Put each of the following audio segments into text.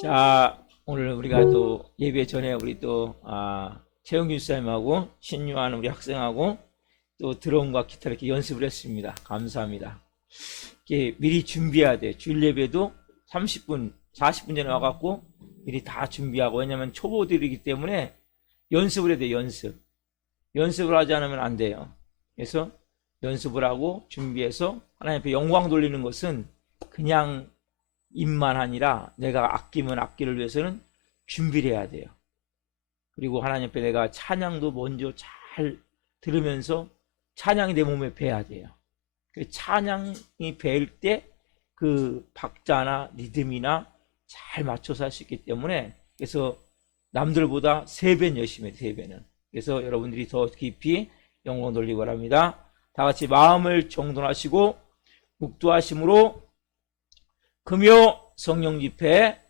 자, 오늘 우리가 또 예배 전에 우리 또 최영규 사님하고 신유한 우리 학생하고 또 드럼과 기타 이렇게 연습을 했습니다. 감사합니다. 이렇게 미리 준비해야 돼. 주일 예배도 30분, 40분 전에 와갖고 미리 다 준비하고, 왜냐면 초보들이기 때문에 연습을 해야 돼. 연습을 하지 않으면 안 돼요. 그래서 연습을 하고 준비해서 하나님 앞에 영광 돌리는 것은 그냥 입만 아니라 내가 아끼면 아끼를 위해서는 준비를 해야 돼요. 그리고 하나님 앞에 내가 찬양도 먼저 잘 들으면서 찬양이 내 몸에 배야 돼요. 그 찬양이 배일 때 그 박자나 리듬이나 잘 맞춰서 할 수 있기 때문에, 그래서 남들보다 3배는 열심히 해요. 3배는. 그래서 여러분들이 더 깊이 영광 돌리기 바랍니다. 다 같이 마음을 정돈하시고 묵도하심으로 금요 성령 집회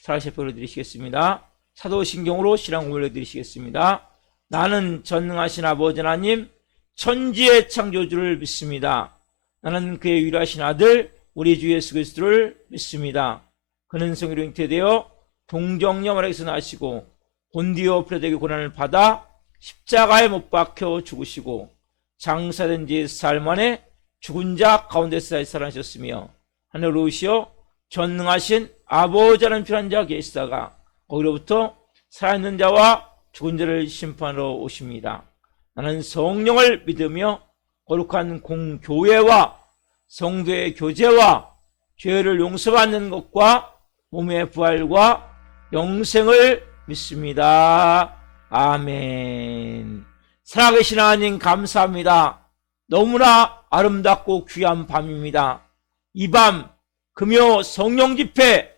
사랑셰퍼를 드리시겠습니다. 사도신경으로 신앙 공부를 드리시겠습니다. 나는 전능하신 아버지 하나님 천지의 창조주를 믿습니다. 나는 그의 유일하신 아들 우리 주 예수 그리스도를 믿습니다. 그는 성령으로 잉태되어 동정녀 마리아에서 나시고 본디오 필라도에게 고난을 받아 십자가에 못 박혀 죽으시고 장사된 지 사흘 만에 죽은 자 가운데서 살아나셨으며 하늘로 오시어 전능하신 아버지라는 필요한 자가 계시다가 거기로부터 살아있는 자와 죽은 자를 심판하러 오십니다. 나는 성령을 믿으며 거룩한 공교회와 성도의 교제와 죄를 용서받는 것과 몸의 부활과 영생을 믿습니다. 아멘. 살아계신 하나님 감사합니다. 너무나 아름답고 귀한 밤입니다. 이 밤 금요 성령 집회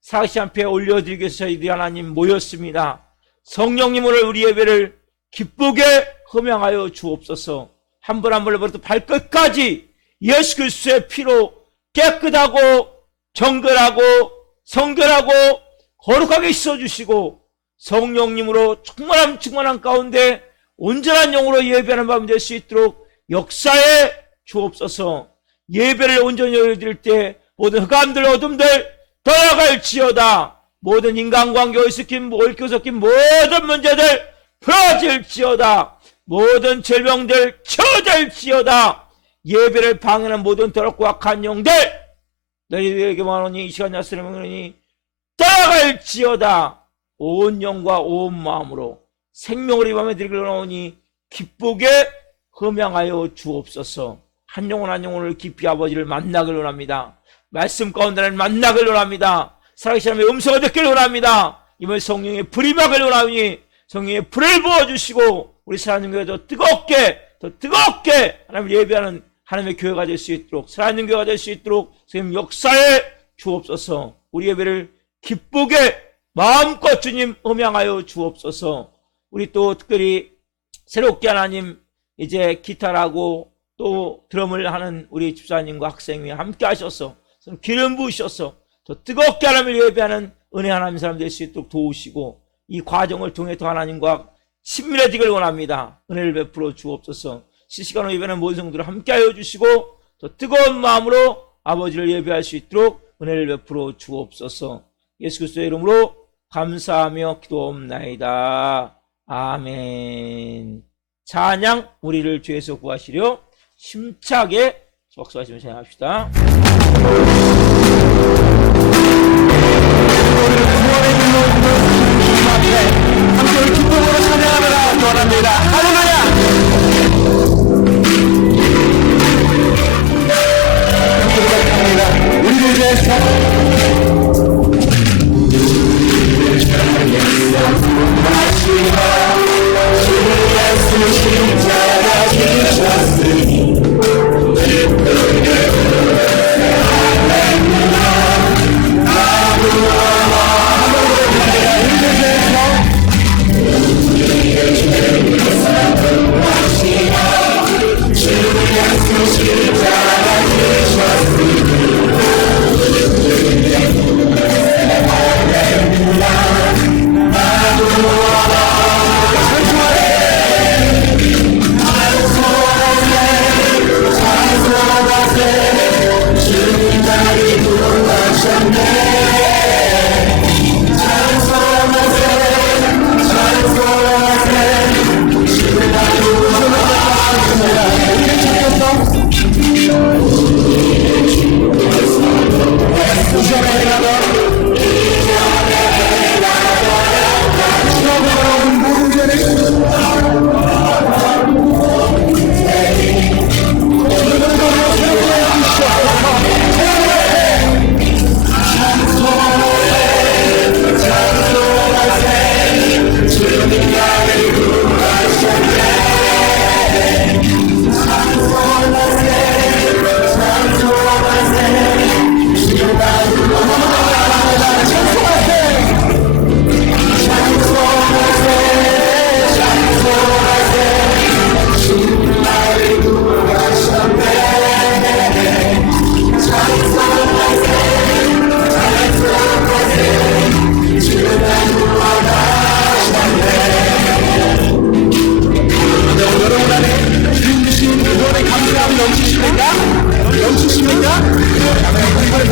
살아계신 앞에 올려드리기 위해서 저희들이 하나님 모였습니다. 성령님 오늘 우리 예배를 기쁘게 흠양하여 주옵소서. 한 번 한 번부터 발끝까지 예수 그리스도의 피로 깨끗하고 정결하고 성결하고 거룩하게 씻어주시고 성령님으로 충만한 가운데 온전한 영으로 예배하는 밤이 될 수 있도록 역사해 주옵소서. 예배를 온전히 올려드릴 때 모든 흑암들 어둠들 떠나갈지어다. 모든 인간관계에 섞인 얽혀 섞인 모든 문제들 풀어질지어다. 모든 질병들 치워질지어다. 예배를 방해하는 모든 더럽고 악한 영들 너희에게만 오니 이 시간 야스름을 오니 떠나갈지어다. 온 영과 온 마음으로 생명을 이 밤에 드리기를 원하오니 기쁘게 흠양하여 주옵소서. 한 영혼 한 영혼을 깊이 아버지를 만나기를 원합니다. 말씀 가운데는 만나기를 원합니다. 살아계신 하나님의 음성을 듣기를 원합니다. 이번 성령의 불이 임하기를 원하오니 성령의 불을 부어주시고 우리 사랑하는 교회가 더 뜨겁게 하나님을 예배하는 하나님의 교회가 될 수 있도록, 살아있는 교회가 될 수 있도록 선생님 역사에 주옵소서. 우리 예배를 기쁘게 마음껏 주님 음향하여 주옵소서. 우리 또 특별히 새롭게 하나님 이제 기타라고 또 드럼을 하는 우리 집사님과 학생이 함께 하셔서 기름 부으셔서 더 뜨겁게 하나님을 예배하는 은혜 하나님 사람 될 수 있도록 도우시고 이 과정을 통해 더 하나님과 친밀해지길 원합니다. 은혜를 베풀어 주옵소서. 실시간으로 예배하는 모든 성도를 함께 하여 주시고 더 뜨거운 마음으로 아버지를 예배할 수 있도록 은혜를 베풀어 주옵소서. 예수 그리스도의 이름으로 감사하며 기도옵나이다. 아멘. 찬양 우리를 죄에서 구하시려 힘차게 박수하시며 찬양합시다. 함께 기쁨으로 찬양하노라 원합니다. 할렐루야. 우리를 위해서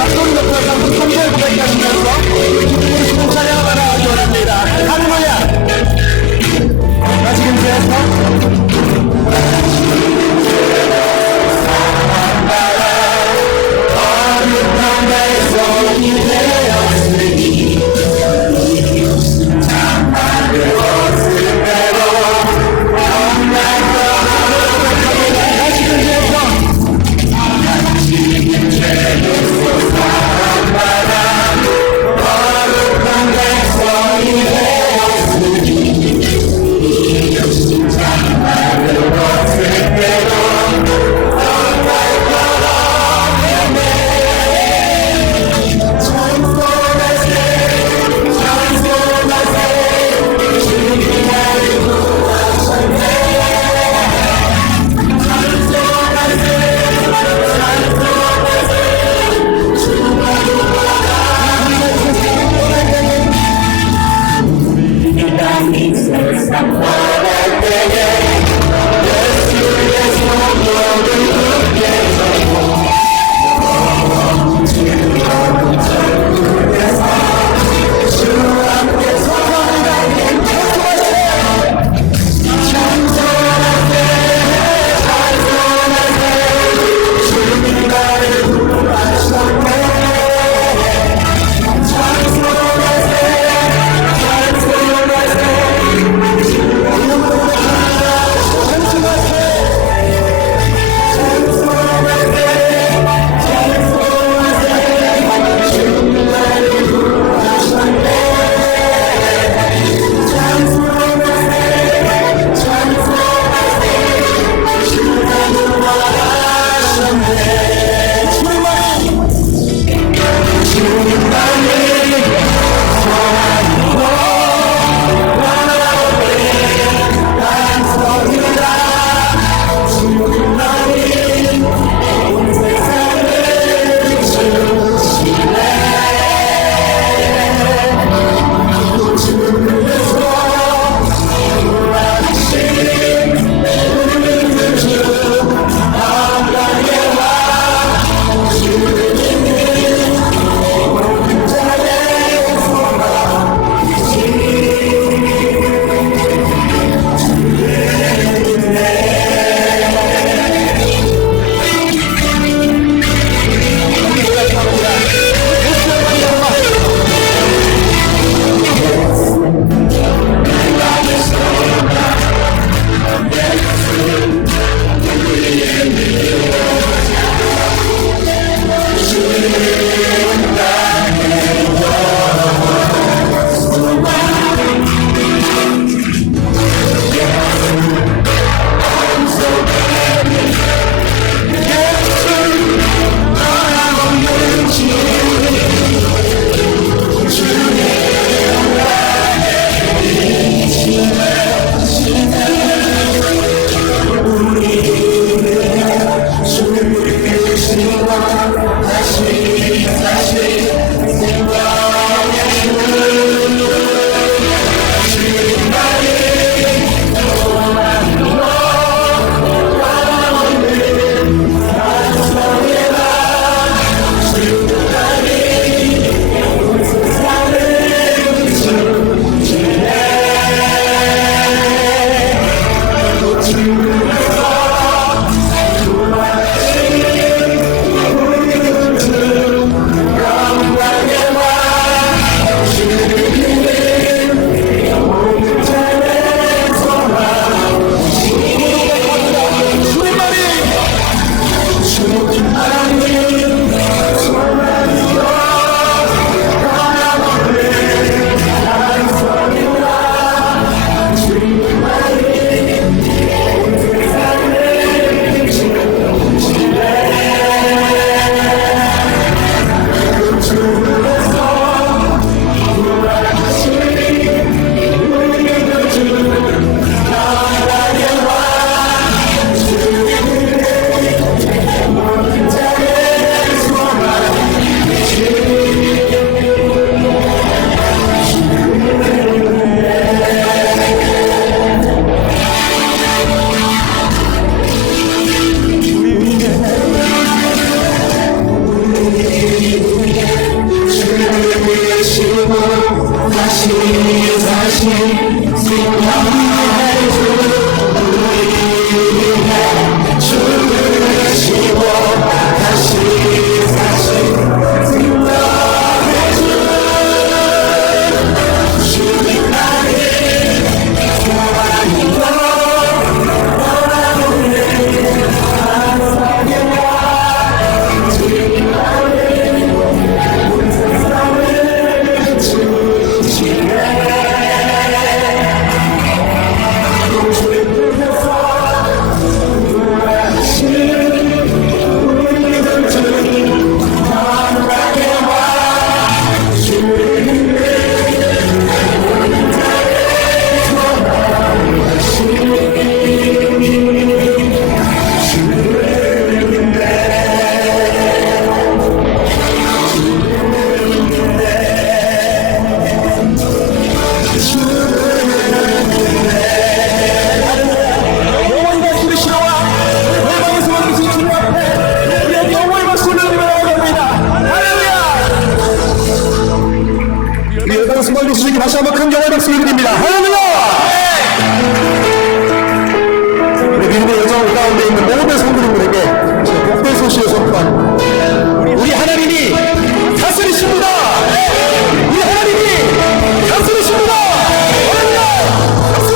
박수를 높여 한번 통제 고백하시면서 기쁨으로 주는 찬양을 하나가기 원합니다. 할렐루야. 다시 김수에서 주시기 다시 한번 큰 영광의 박수 드립니다. 할렐루야! 우리 믿음의 여정 가운데 있는 모든 성도님들에게 복된 소식을 선포합니다. 우리 하나님이 다스리십니다. 우리 하나님이 다스리십니다. 할렐루야! 박수!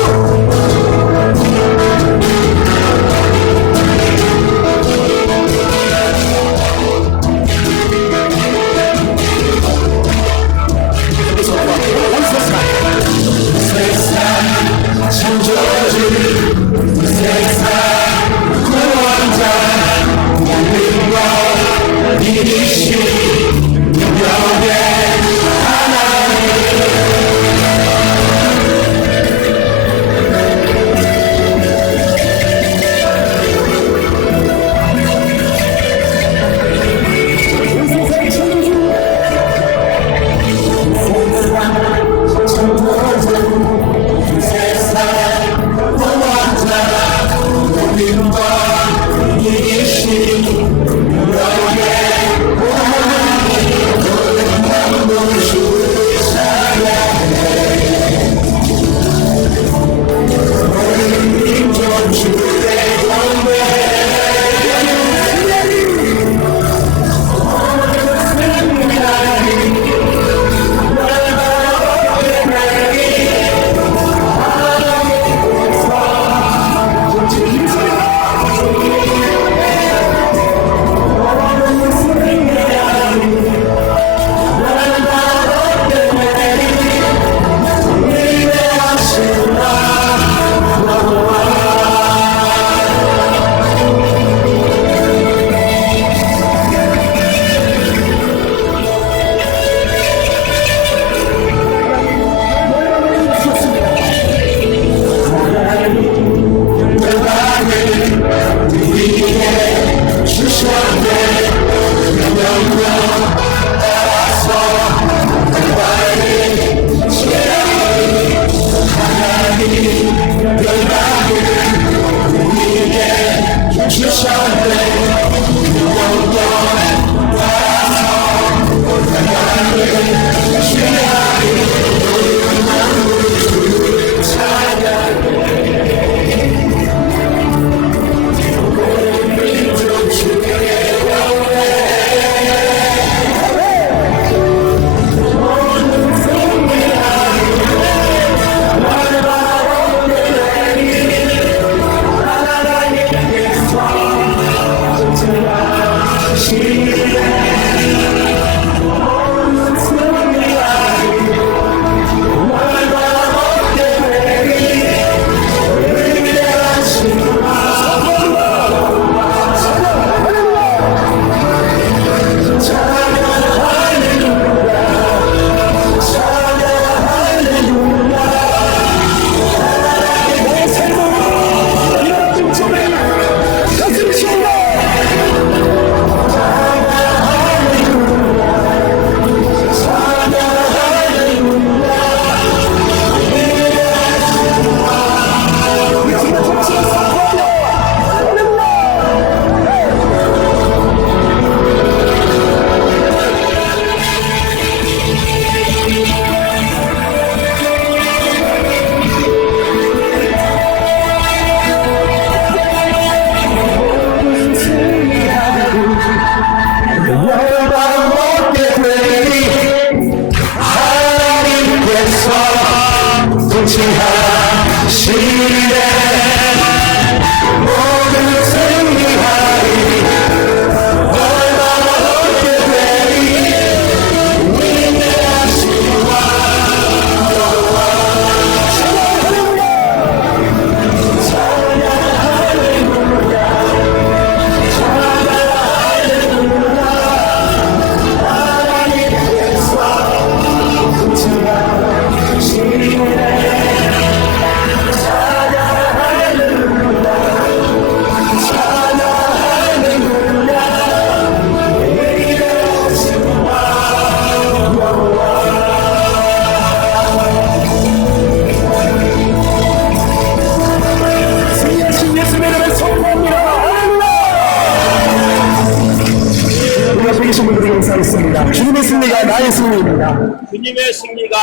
승리가 나의 승리입니다. 주님의 승리가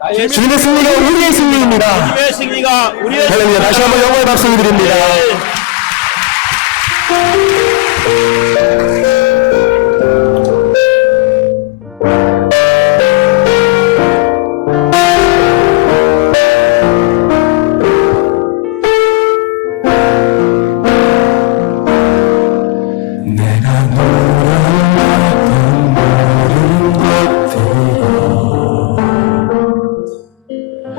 나의 주님의 승리가 우리의 승리입니다. 주님의 승리가 우리의 할렐루야. 다시 한번 영광의 박수를 드립니다. 내가 놀아왔던 모든 것들이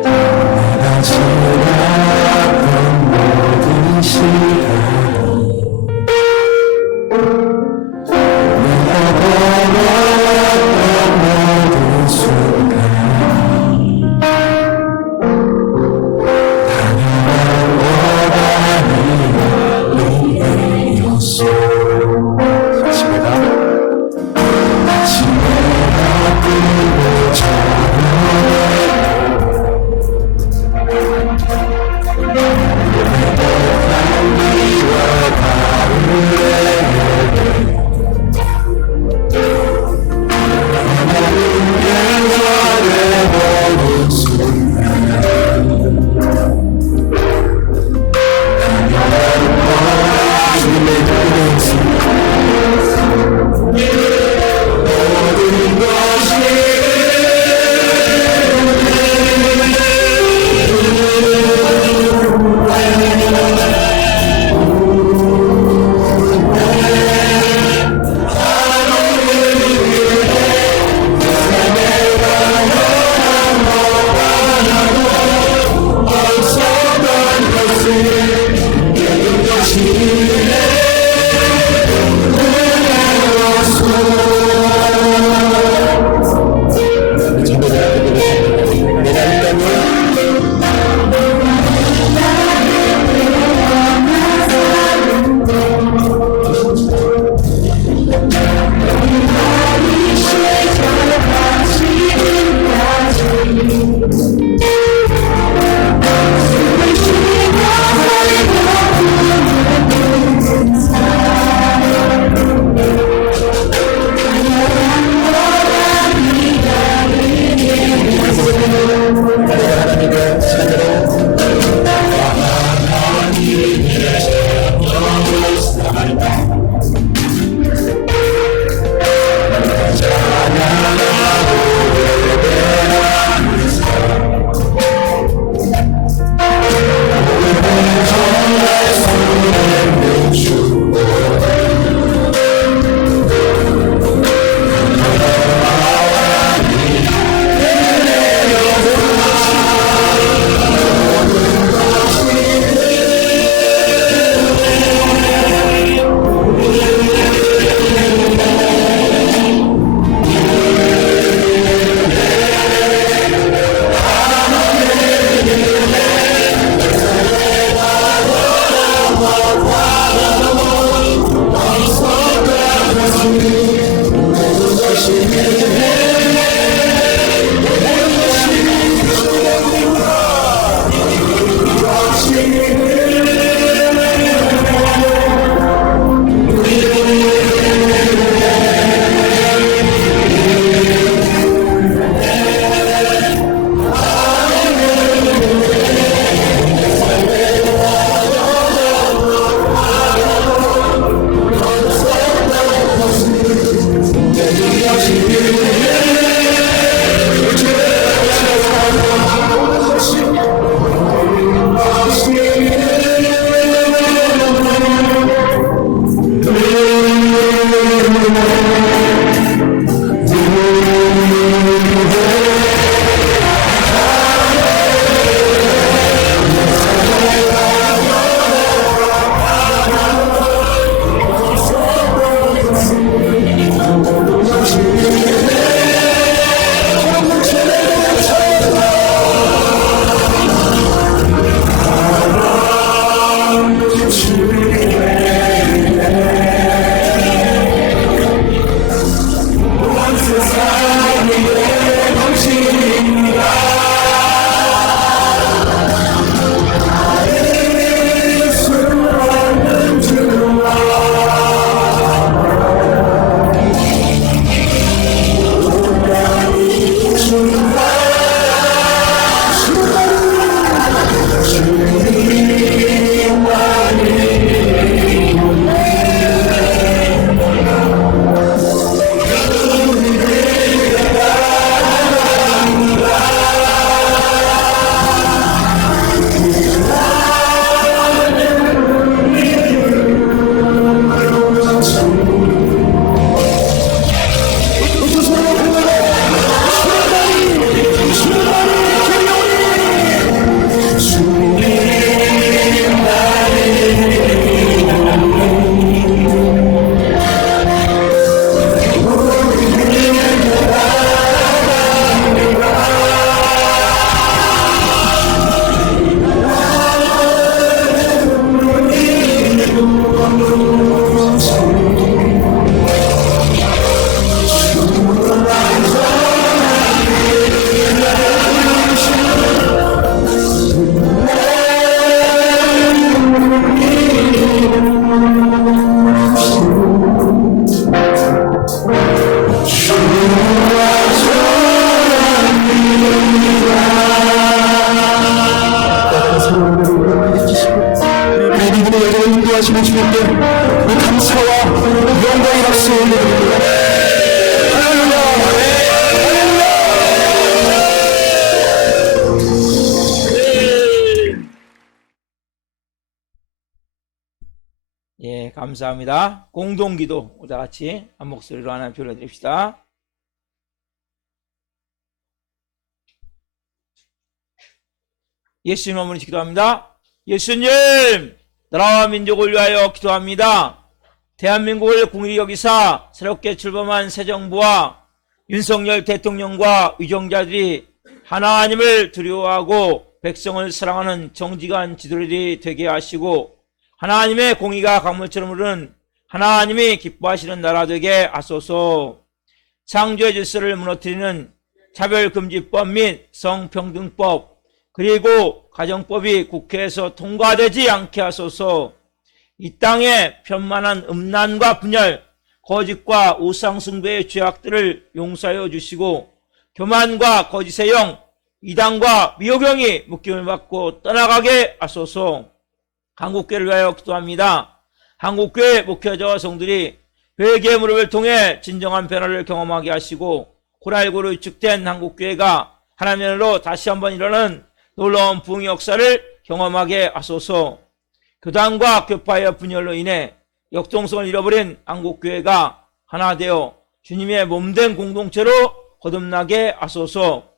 내가 지나왔던 모든 시간이 감사합니다. 공동기도 다 같이 한 목소리로 하나님 불러드립시다. 예수님 어머니 기도합니다. 예수님, 나라와 민족을 위하여 기도합니다. 대한민국을 국리 여기사 새롭게 출범한 새 정부와 윤석열 대통령과 위정자들이 하나님을 두려워하고 백성을 사랑하는 정직한 지도자들이 되게 하시고 하나님의 공의가 강물처럼 흐르는 하나님이 기뻐하시는 나라 되게 하소서. 창조의 질서를 무너뜨리는 차별금지법 및 성평등법 그리고 가정법이 국회에서 통과되지 않게 하소서. 이 땅에 편만한 음란과 분열, 거짓과 우상숭배의 죄악들을 용서하여 주시고 교만과 거짓의 영, 이단과 미혹영이 묶임을 받고 떠나가게 하소서. 한국교회를 위하여 기도합니다. 한국교회 목회자와 성들이 회개의 무릎을 통해 진정한 변화를 경험하게 하시고 코로나19로 위축된 한국교회가 하나님의 은혜로 다시 한번 일어나는 놀라운 부흥의 역사를 경험하게 하소서. 교단과 교파의 분열로 인해 역동성을 잃어버린 한국교회가 하나 되어 주님의 몸된 공동체로 거듭나게 하소서.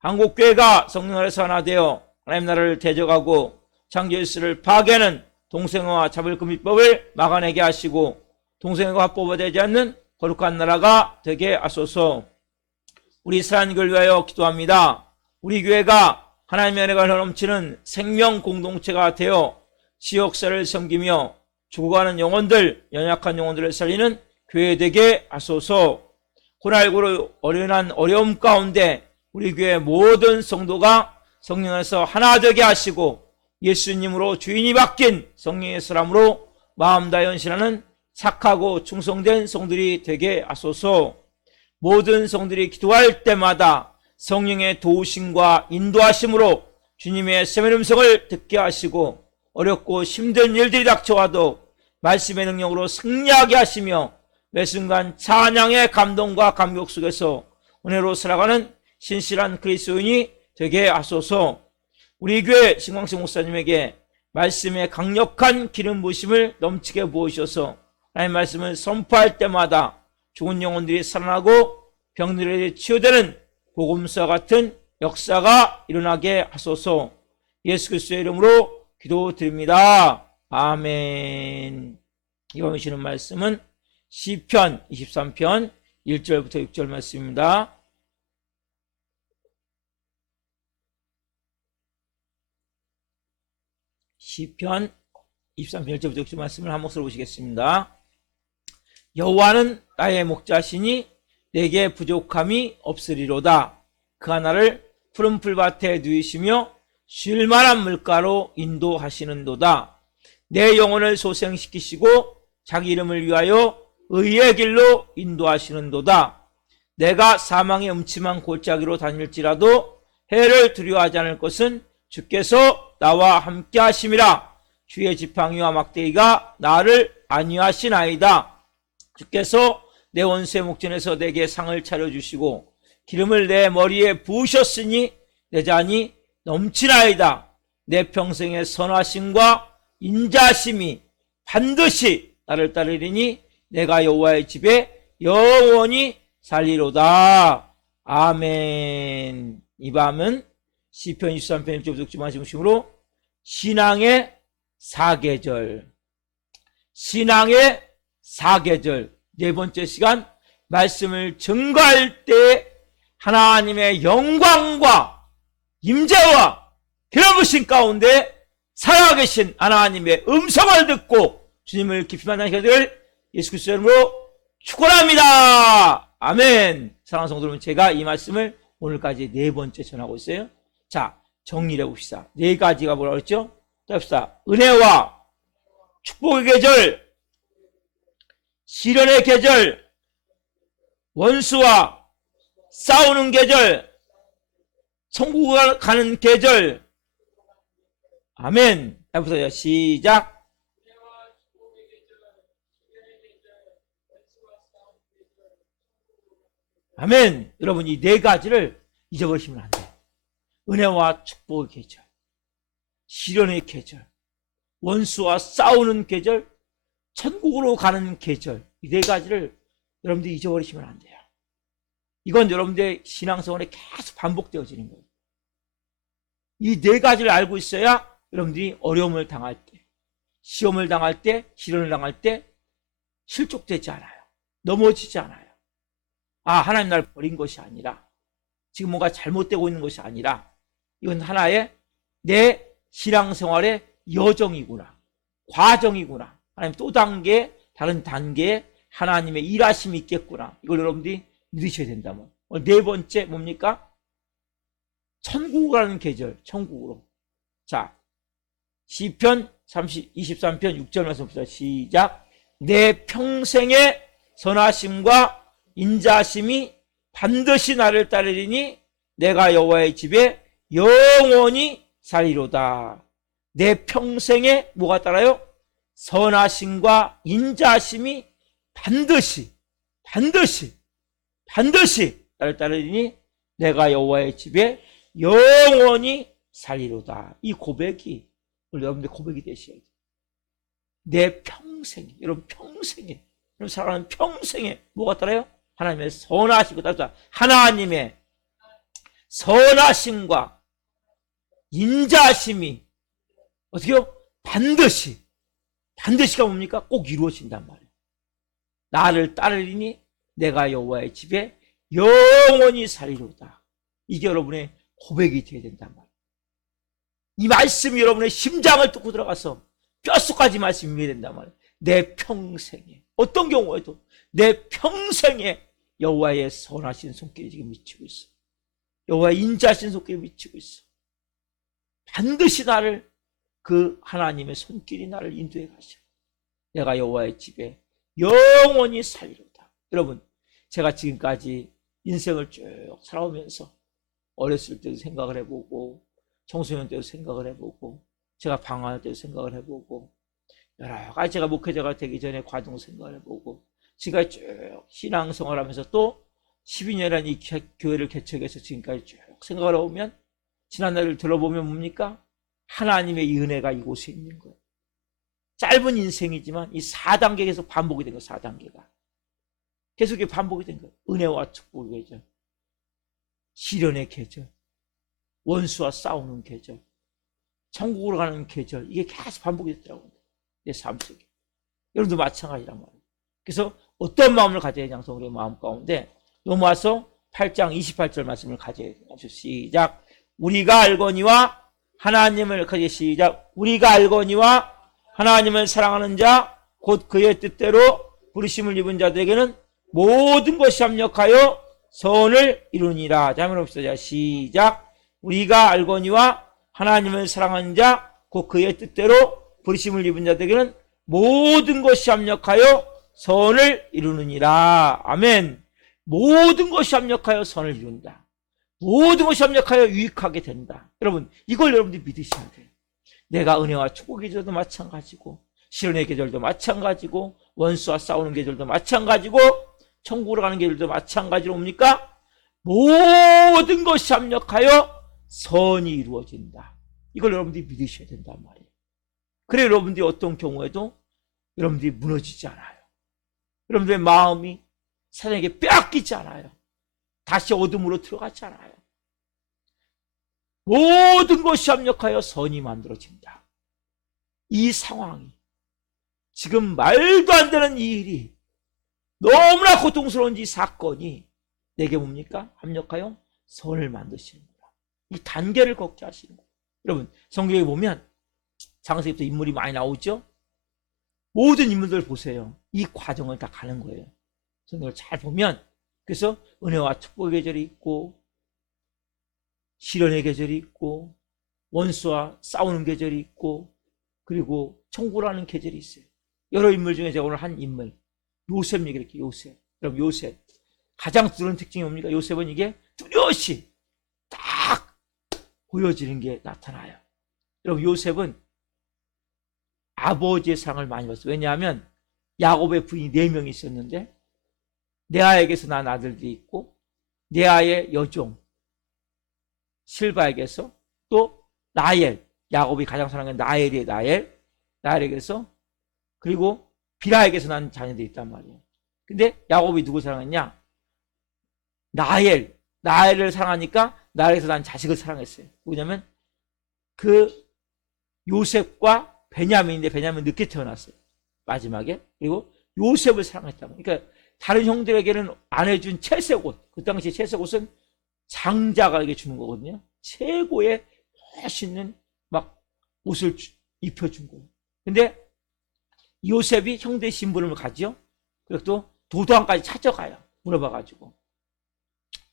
한국교회가 성령 안에서 하나 되어 하나님 나라를 대적하고 창조질서를 파괴하는 동성애와 차별금지법을 막아내게 하시고 동성애가 합법화되지 않는 거룩한 나라가 되게 하소서. 우리 사랑교회를 위하여 기도합니다. 우리 교회가 하나님의 은혜가 넘치는 생명 공동체가 되어 지역사를 섬기며 죽어가는 영혼들, 연약한 영혼들을 살리는 교회 되게 하소서. 코로나19로 어려운 어려움 가운데 우리 교회 모든 성도가 성령 안에서 하나 되게 하시고 예수님으로 주인이 바뀐 성령의 사람으로 마음 다해 헌신하는 착하고 충성된 성들이 되게 하소서. 모든 성들이 기도할 때마다 성령의 도우심과 인도하심으로 주님의 세밀 음성을 듣게 하시고 어렵고 힘든 일들이 닥쳐와도 말씀의 능력으로 승리하게 하시며 매 순간 찬양의 감동과 감격 속에서 은혜로 살아가는 신실한 그리스도인이 되게 하소서. 우리 교회 신광식 목사님에게 말씀의 강력한 기름 부으심을 넘치게 부으셔서 하나님의 말씀을 선포할 때마다 죽은 영혼들이 살아나고 병들이 치유되는 복음서와 같은 역사가 일어나게 하소서. 예수 그리스도의 이름으로 기도드립니다. 아멘. 이번 주시는 말씀은 시편 23편 1절부터 6절 말씀입니다. 시편 23편 1절부터 6절 말씀을 한 목소리로 보시겠습니다. 여호와는 나의 목자시니 내게 부족함이 없으리로다. 그가 나를 푸른 풀밭에 누이시며 쉴만한 물가로 인도하시는도다. 내 영혼을 소생시키시고 자기 이름을 위하여 의의 길로 인도하시는도다. 내가 사망의 음침한 골짜기로 다닐지라도 해를 두려워하지 않을 것은 주께서 나와 함께 하심이라. 주의 지팡이와 막대기가 나를 안위하시나이다. 주께서 내 원수의 목전에서 내게 상을 차려주시고 기름을 내 머리에 부으셨으니 내 잔이 넘치나이다. 내 평생의 선하심과 인자심이 반드시 나를 따르리니 내가 여호와의 집에 영원히 살리로다. 아멘. 이 밤은 시편 23편 1절부터 6절 중심으로 신앙의 사계절, 신앙의 사계절 네 번째 시간 말씀을 증거할 때 하나님의 영광과 임재와 기름부심 가운데 살아계신 하나님의 음성을 듣고 주님을 깊이 만나는 자들 예수 그리스도 이름으로 축원합니다. 아멘. 사랑하는 성도 여러분, 제가 이 말씀을 오늘까지 네 번째 전하고 있어요. 자, 정리를 해봅시다. 네 가지가 뭐라고 그랬죠? 해봅시다. 은혜와 축복의 계절, 시련의 계절, 원수와 싸우는 계절, 천국을 가는 계절. 아멘. 해보세요. 시작. 아멘. 여러분, 이 네 가지를 잊어버리시면 안 돼요. 은혜와 축복의 계절, 시련의 계절, 원수와 싸우는 계절, 천국으로 가는 계절, 이 네 가지를 여러분들이 잊어버리시면 안 돼요. 이건 여러분들의 신앙생활에 계속 반복되어지는 거예요. 이 네 가지를 알고 있어야 여러분들이 어려움을 당할 때, 시험을 당할 때, 시련을 당할 때 실족되지 않아요. 넘어지지 않아요. 아, 하나님 나를 버린 것이 아니라, 지금 뭔가 잘못되고 있는 것이 아니라, 이건 하나의 내 신앙생활의 여정이구나, 과정이구나, 하나님 또 다른 단계에 하나님의 일하심이 있겠구나, 이걸 여러분들이 믿으셔야 된다면. 오늘 네 번째 뭡니까? 천국으로 가는 계절, 천국으로. 자, 시편 23편 6절 말씀 봅시다. 시작. 내 평생의 선하심과 인자심이 반드시 나를 따르리니 내가 여호와의 집에 영원히 살리로다. 내 평생에 뭐가 따라요? 선하심과 인자심이 반드시 나를 따르리니 내가 여호와의 집에 영원히 살리로다. 이 고백이 여러분들 고백이 되셔야 돼요. 내 평생에, 여러분 평생에, 여러분 살아가는 평생에 뭐가 따라요? 하나님의 선하심과 따르다. 하나님의 선하심과 인자심이 어떻게요? 반드시가 뭡니까? 꼭 이루어진단 말이에요. 나를 따르리니 내가 여호와의 집에 영원히 살리로다. 이게 여러분의 고백이 되어야 된단 말이에요. 이 말씀이 여러분의 심장을 뚫고 들어가서 뼛속까지 말씀이 임해야 된단 말이에요. 내 평생에, 어떤 경우에도 내 평생에 여호와의 선하신 손길이 지금 미치고 있어. 여호와의 인자하신 손길이 미치고 있어. 반드시 나를, 그 하나님의 손길이 나를 인도해 가셔. 내가 여호와의 집에 영원히 살리로다. 여러분, 제가 지금까지 인생을 쭉 살아오면서 어렸을 때도 생각을 해보고, 청소년 때도 생각을 해보고, 제가 방황할 때도 생각을 해보고, 여러 가지 제가 목회자가 되기 전에 과정 생각을 해보고, 지금까지 쭉 신앙생활 하면서 또 12년이라는 이 교회를 개척해서 지금까지 쭉 생각을 해보면, 지난날을 들어보면 뭡니까? 하나님의 이 은혜가 이곳에 있는 거예요. 짧은 인생이지만 이 4단계가 계속 반복이 된 거예요. 4단계가 계속 반복이 된 거예요. 은혜와 축복의 계절, 시련의 계절, 원수와 싸우는 계절, 천국으로 가는 계절, 이게 계속 반복이 됐더라고요. 내 삶 속에. 여러분도 마찬가지란 말이에요. 그래서 어떤 마음을 가져야 되냐, 우리의 마음 가운데 넘어와서 8장 28절 말씀을 가져야 돼요. 시작. 우리가 알거니와 하나님을 가져. 시작. 우리가 알거니와 하나님을 사랑하는 자 곧 그의 뜻대로 부르심을 입은 자들에게는 모든 것이 합력하여 선을 이루니라. 자, 한번 봅시다. 시작. 우리가 알거니와 하나님을 사랑하는 자 곧 그의 뜻대로 부르심을 입은 자들에게는 모든 것이 합력하여 선을 이루느니라. 아멘. 모든 것이 합력하여 선을 이룬다. 모든 것이 합력하여 유익하게 된다. 여러분, 이걸 여러분들이 믿으셔야 돼요. 내가 은혜와 축복의 계절도 마찬가지고, 시련의 계절도 마찬가지고, 원수와 싸우는 계절도 마찬가지고, 천국으로 가는 계절도 마찬가지로 뭡니까? 모든 것이 합력하여 선이 이루어진다. 이걸 여러분들이 믿으셔야 된단 말이에요. 그래 여러분들이 어떤 경우에도 여러분들이 무너지지 않아요. 여러분들의 마음이 사단에게 빼앗기지 않아요. 다시 어둠으로 들어가지 않아요. 모든 것이 합력하여 선이 만들어진다. 이 상황이, 지금 말도 안 되는 이 일이, 너무나 고통스러운 이 사건이 내게 뭡니까? 합력하여 선을 만드시는 거다. 이 단계를 걷게 하시는 거예요. 여러분, 성경에 보면 창세기부터 인물이 많이 나오죠? 모든 인물들 보세요. 이 과정을 다 가는 거예요. 성경을 잘 보면. 그래서 은혜와 축복의 계절이 있고, 시련의 계절이 있고, 원수와 싸우는 계절이 있고, 그리고 천국이라는 계절이 있어요. 여러 인물 중에 제가 오늘 한 인물, 요셉 얘기할게요. 요셉. 여러분, 요셉 가장 두려운 특징이 뭡니까? 요셉은 이게 뚜렷이 딱 보여지는 게 나타나요. 여러분, 요셉은 아버지의 사랑을 많이 받았어요. 왜냐하면 야곱의 부인이 4명이 있었는데, 레아에게서 난 아들들이 있고, 레아의 여종 실바에게서, 또 라헬, 야곱이 가장 사랑하는 나엘이에요. 나엘에게서, 그리고 비라에게서 난 자녀들이 있단 말이에요. 근데 야곱이 누구 사랑했냐? 라헬을 사랑하니까 라헬에서 난 자식을 사랑했어요. 뭐냐면 그 요셉과 베냐민인데 베냐민 늦게 태어났어요. 마지막에. 그리고 요셉을 사랑했다고. 그러니까 다른 형들에게는 안 해준 채색 옷. 그 당시 채색 옷은 장자가 이게 주는 거거든요. 최고의 멋있는 막 옷을 입혀준 거예요. 근데 요셉이 형들의 심부름을 가죠. 그리고 또 도도함까지 찾아가요. 물어봐가지고.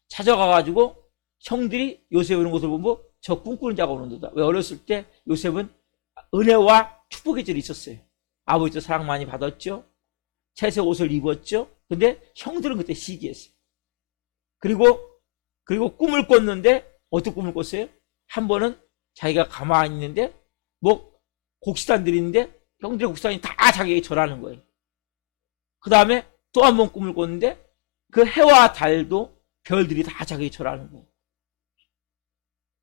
찾아가가지고 형들이 요셉이 오는 것을 보고 저 꿈꾸는 자가 오는도다. 왜 어렸을 때 요셉은 은혜와 축복의 질이 있었어요. 아버지도 사랑 많이 받았죠. 채색 옷을 입었죠. 근데 형들은 그때 시기했어요. 그리고 꿈을 꿨는데 어떤 꿈을 꿨어요? 한 번은 자기가 가만히 있는데 뭐 곡식단들이 있는데 형들의 곡식단이 다 자기에게 절하는 거예요. 그 다음에 또 한 번 꿈을 꿨는데 그 해와 달도 별들이 다 자기에게 절하는 거예요.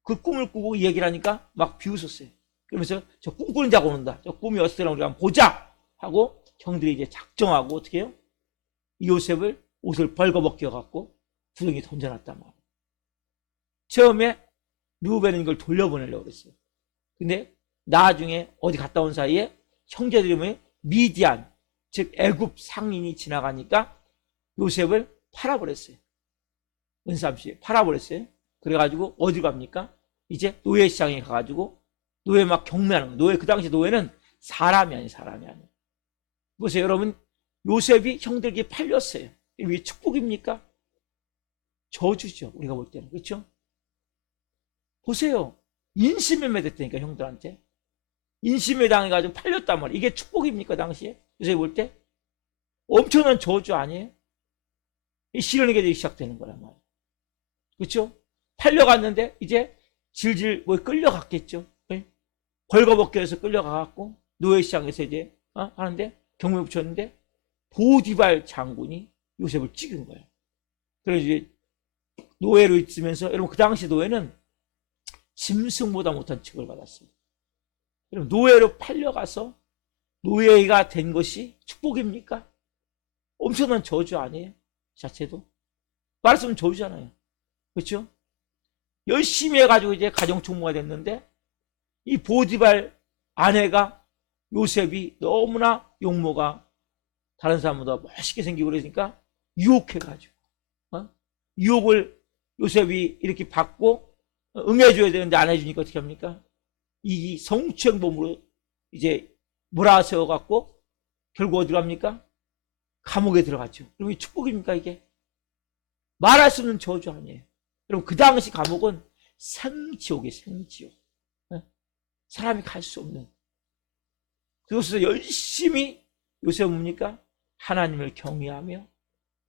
그 꿈을 꾸고 이 얘기를 하니까 막 비웃었어요. 그러면서 저 꿈꾸는 자가 오는다. 저 꿈이 어떻게 되나 우리가 한번 보자 하고 형들이 이제 작정하고 어떻게 해요? 이 요셉을 옷을 벌거벗겨 갖고 구덩이에 던져놨단 말이에요. 처음에 르우벤은 이걸 돌려보내려고 그랬어요. 근데 나중에 어디 갔다 온 사이에 형제들이 뭐 미디안, 즉 애굽 상인이 지나가니까 요셉을 팔아버렸어요. 은삼씨 팔아버렸어요. 그래가지고 어디 갑니까? 이제 노예시장에 가가지고 노예 막 경매하는 거예요. 노예, 그 당시 노예는 사람이 아니에요. 보세요, 여러분. 요셉이 형들에게 팔렸어요. 이게 축복입니까? 저주죠, 우리가 볼 때는. 그렇죠? 보세요. 인신매매됐다니까, 형들한테. 인신매매 당해가지고 팔렸단 말이에요. 이게 축복입니까, 당시에? 요셉이 볼 때? 엄청난 저주 아니에요? 이 시련의 계절이 시작되는 거란 말이에요. 그렇죠? 팔려갔는데 이제 질질 뭐 끌려갔겠죠. 네? 벌거벗겨 해서 끌려가갖고 노예시장에서 이제 하는데 경무에 붙였는데 보디발 장군이 요셉을 찍은 거예요. 그래서 이제 노예로 있으면서 여러분 그 당시 노예는 짐승보다 못한 취급을 받았어요. 여러분 노예로 팔려가서 노예가 된 것이 축복입니까? 엄청난 저주 아니에요? 자체도 말씀은 저주잖아요. 그렇죠? 열심히 해가지고 이제 가정총무가 됐는데 이 보디발 아내가 요셉이 너무나 용모가 다른 사람보다 멋있게 생기고 그러니까 유혹해가지고 유혹을 요셉이 이렇게 받고 응해줘야 되는데 안 해주니까 어떻게 합니까? 이 성추행범으로 이제 몰아세워갖고 결국 어디로 갑니까? 감옥에 들어갔죠. 그럼 이 축복입니까 이게? 말할 수 없는 저주 아니에요. 여러분 그 당시 감옥은 생지옥이에요. 생지옥. 사람이 갈 수 없는. 그것에서 열심히 요셉은 뭡니까? 하나님을 경외하며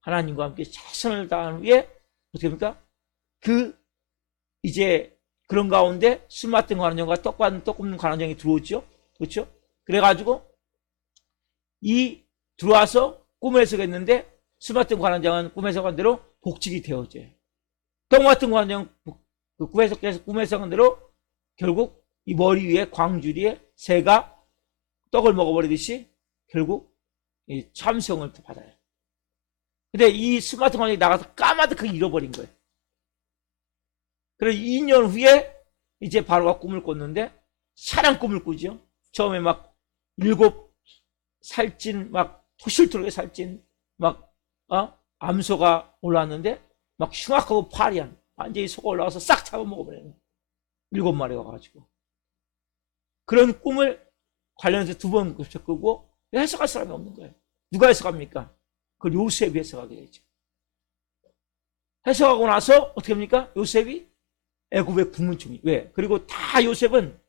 하나님과 함께 최선을 다한 후에 어떻게 합니까? 그 이제 그런 가운데 술 맡은 관원장과 떡 굽는 관원장이 들어오죠. 그렇죠? 그래가지고 이 들어와서 꿈을 해석했는데 술 맡은 관원장은 꿈 해석한 대로 복직이 되어져요. 떡 맡은 관원장 꿈 해석한 대로 결국 이 머리 위에 광주리에 새가 떡을 먹어버리듯이 결국 이 참수형을 받아요. 근데 이 스마트 관원장이 나가서 까마득하게 잃어버린 거예요. 그래서 2년 후에 이제 바로가 꿈을 꿨는데 사랑 꿈을 꾸죠. 처음에 막 7살찐 막 토실토록 살찐 막 암소가 올라왔는데 막 흉악하고 파리한 완전히 속아 올라와서 싹 잡아먹어버려요. 7마리 와가지고. 그런 꿈을 관련해서 2번 끄고 해석할 사람이 없는 거예요. 누가 해석합니까? 그걸 요셉이 해석하게 되죠. 해석하고 나서 어떻게 합니까? 요셉이 애굽의 국문총리. 왜? 그리고 다 요셉은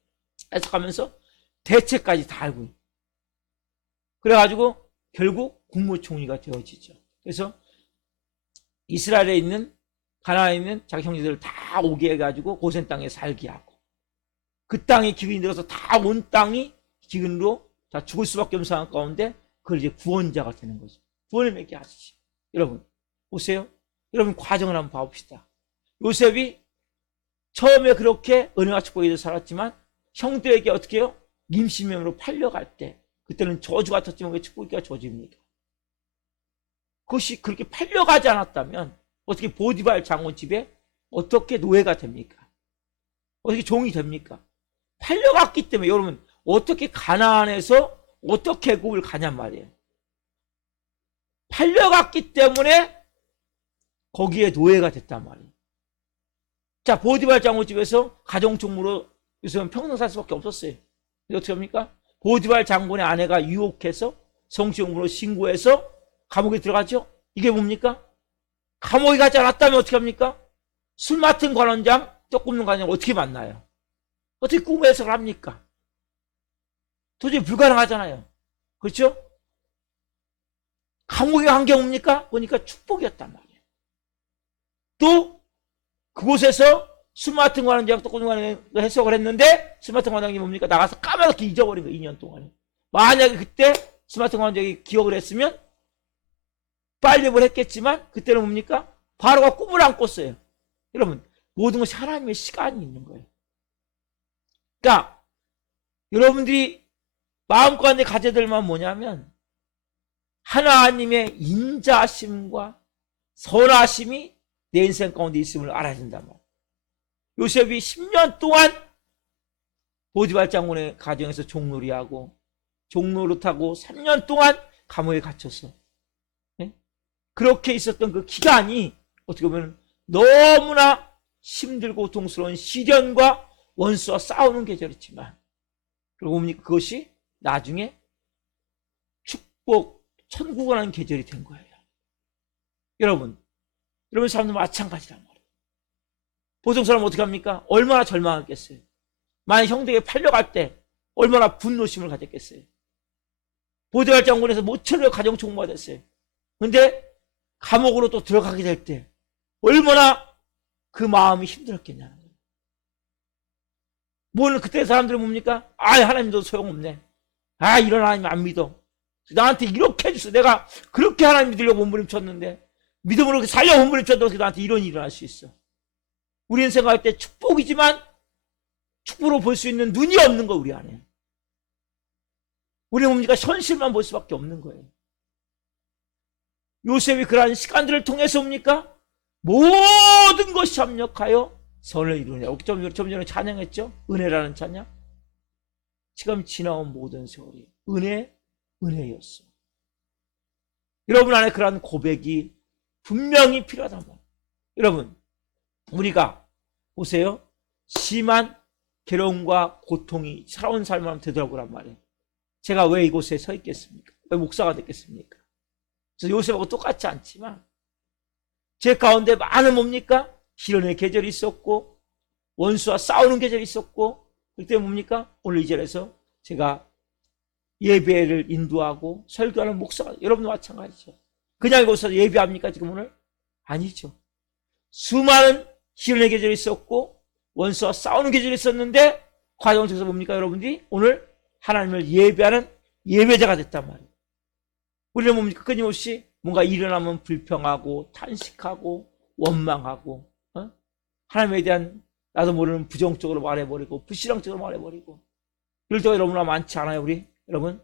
해석하면서 대책까지 다 알고 있어요. 그래가지고 결국 국무총리가 되어지죠. 그래서 이스라엘에 있는 가나안에 있는 자기 형제들을 다 오게 해가지고 고센 땅에 살게 하고 그 땅에 기근이 들어서 다 온 땅이 기근으로 다 죽을 수밖에 없는 상황 가운데 그걸 이제 구원자가 되는 거죠. 구원을 맺게 하시죠. 여러분 보세요. 여러분 과정을 한번 봐봅시다. 요셉이 처음에 그렇게 은혜와 축복에 살았지만 형들에게 어떻게 해요? 임신명으로 팔려갈 때 그때는 저주 같았지만 왜 축복이가 저주입니까? 그것이 그렇게 팔려가지 않았다면 어떻게 보디발 장군 집에 어떻게 노예가 됩니까? 어떻게 종이 됩니까? 팔려갔기 때문에 여러분 어떻게 가나안에서 어떻게 애굽을 가냔 말이에요. 팔려갔기 때문에 거기에 노예가 됐단 말이에요. 자, 보디발 장군 집에서 가정총무로 요새는 평생 살 수밖에 없었어요. 근데 어떻게 합니까? 보디발 장군의 아내가 유혹해서 성추행으로 신고해서 감옥에 들어가죠. 이게 뭡니까? 감옥에 가지 않았다면 어떻게 합니까? 술 맡은 관원장, 떡 굽는 관원장 어떻게 만나요? 어떻게 꿈의 해석을 합니까? 도저히 불가능하잖아요. 그렇죠? 감옥에 간 게 뭡니까? 보니까 축복이었단 말이에요. 또 그곳에서 술 맡은 관원장, 떡 굽는 관원장 해석을 했는데 술 맡은 관원장이 뭡니까? 나가서 까맣게 잊어버린 거예요. 2년 동안에. 만약에 그때 술 맡은 관원장이 기억을 했으면 빨리 뭘 했겠지만 그때는 뭡니까? 바로가 꿈을 안 꿨어요. 여러분 모든 것이 하나님의 시간이 있는 거예요. 그러니까 여러분들이 마음가운데 가져야 될 마음은 뭐냐면 하나님의 인자하심과 선하심이 내 인생 가운데 있음을 알아야 된단 말이에요. 요셉이 10년 동안 보디발 장군의 가정에서 종놀이하고 종노릇하고 3년 동안 감옥에 갇혔어. 그렇게 있었던 그 기간이 어떻게 보면 너무나 힘들고 고통스러운 시련과 원수와 싸우는 계절이지만 그러고 보니 그것이 나중에 축복, 천국을 하는 계절이 된 거예요. 여러분 사람도 마찬가지란 말이에요. 보통 사람은 어떻게 합니까? 얼마나 절망하겠어요. 만약 형들에게 팔려갈 때 얼마나 분노심을 가졌겠어요. 보디발 장군에서 모처럼 가정총무가 됐어요. 근데 감옥으로 또 들어가게 될 때 얼마나 그 마음이 힘들었겠냐는 거예요. 뭘 그때 사람들은 뭡니까? 하나님도 소용없네. 이런 하나님 안 믿어. 나한테 이렇게 해주세요. 내가 그렇게 하나님 믿으려고 몸부림쳤는데 믿음으로 살려 몸부림쳤는데 어떻게 나한테 이런 일이 일어날 수 있어. 우리는 생각할 때 축복이지만 축복으로 볼 수 있는 눈이 없는 거 우리 안에. 우리는 뭡니까? 현실만 볼 수밖에 없는 거예요. 요셉이 그러한 시간들을 통해서 뭡니까? 모든 것이 합력하여 선을 이루느냐. 좀 전에 찬양했죠? 은혜라는 찬양. 지금 지나온 모든 세월이 은혜였어. 여러분 안에 그러한 고백이 분명히 필요하단 말이에요. 여러분 우리가 보세요. 심한 괴로움과 고통이 살아온 삶을 되돌아보란 말이에요. 제가 왜 이곳에 서 있겠습니까? 왜 목사가 됐겠습니까? 그래서 요셉하고 똑같지 않지만 제 가운데 많은 뭡니까? 시련의 계절이 있었고 원수와 싸우는 계절이 있었고 그때 뭡니까? 오늘 이 절에서 제가 예배를 인도하고 설교하는 목사가 여러분도 마찬가지죠. 그냥 이곳에서 예배합니까 지금 오늘? 아니죠. 수많은 시련의 계절이 있었고 원수와 싸우는 계절이 있었는데 과정 속에서 뭡니까 여러분들이 오늘 하나님을 예배하는 예배자가 됐단 말이에요. 우리는 뭡니까? 끊임없이 뭔가 일어나면 불평하고 탄식하고 원망하고 하나님에 대한 나도 모르는 부정적으로 말해버리고 불신앙적으로 말해버리고 이럴 때가 여러분과 많지 않아요 우리? 여러분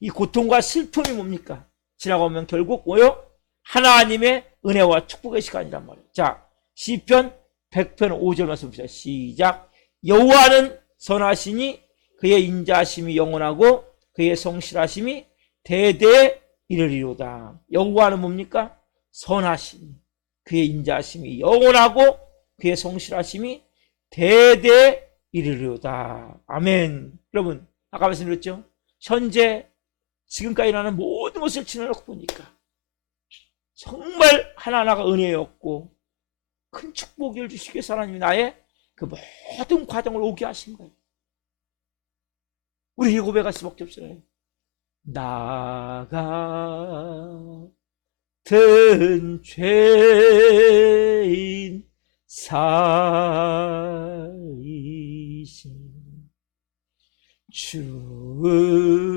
이 고통과 슬픔이 뭡니까? 지나가면 결국 뭐요? 하나님의 은혜와 축복의 시간이란 말이에요. 자 시편 100편 5절 말씀 봅시다. 시작. 여호와는 선하시니 그의 인자하심이 영원하고 그의 성실하심이 대대에 이르리로다. 여호와는 뭡니까? 선하시니 그의 인자하심이 영원하고 그의 성실하심이 대대에 이르리로다. 아멘. 여러분 아까 말씀드렸죠? 현재 지금까지 일어나는 모든 것을 지나놓고 보니까 정말 하나하나가 은혜였고 큰 축복을 주시기 위해서 하나님이 나의 그 모든 과정을 오게 하신 거예요. 우리 고백할 수밖에 없어요. 나 같은 죄인 살이신 주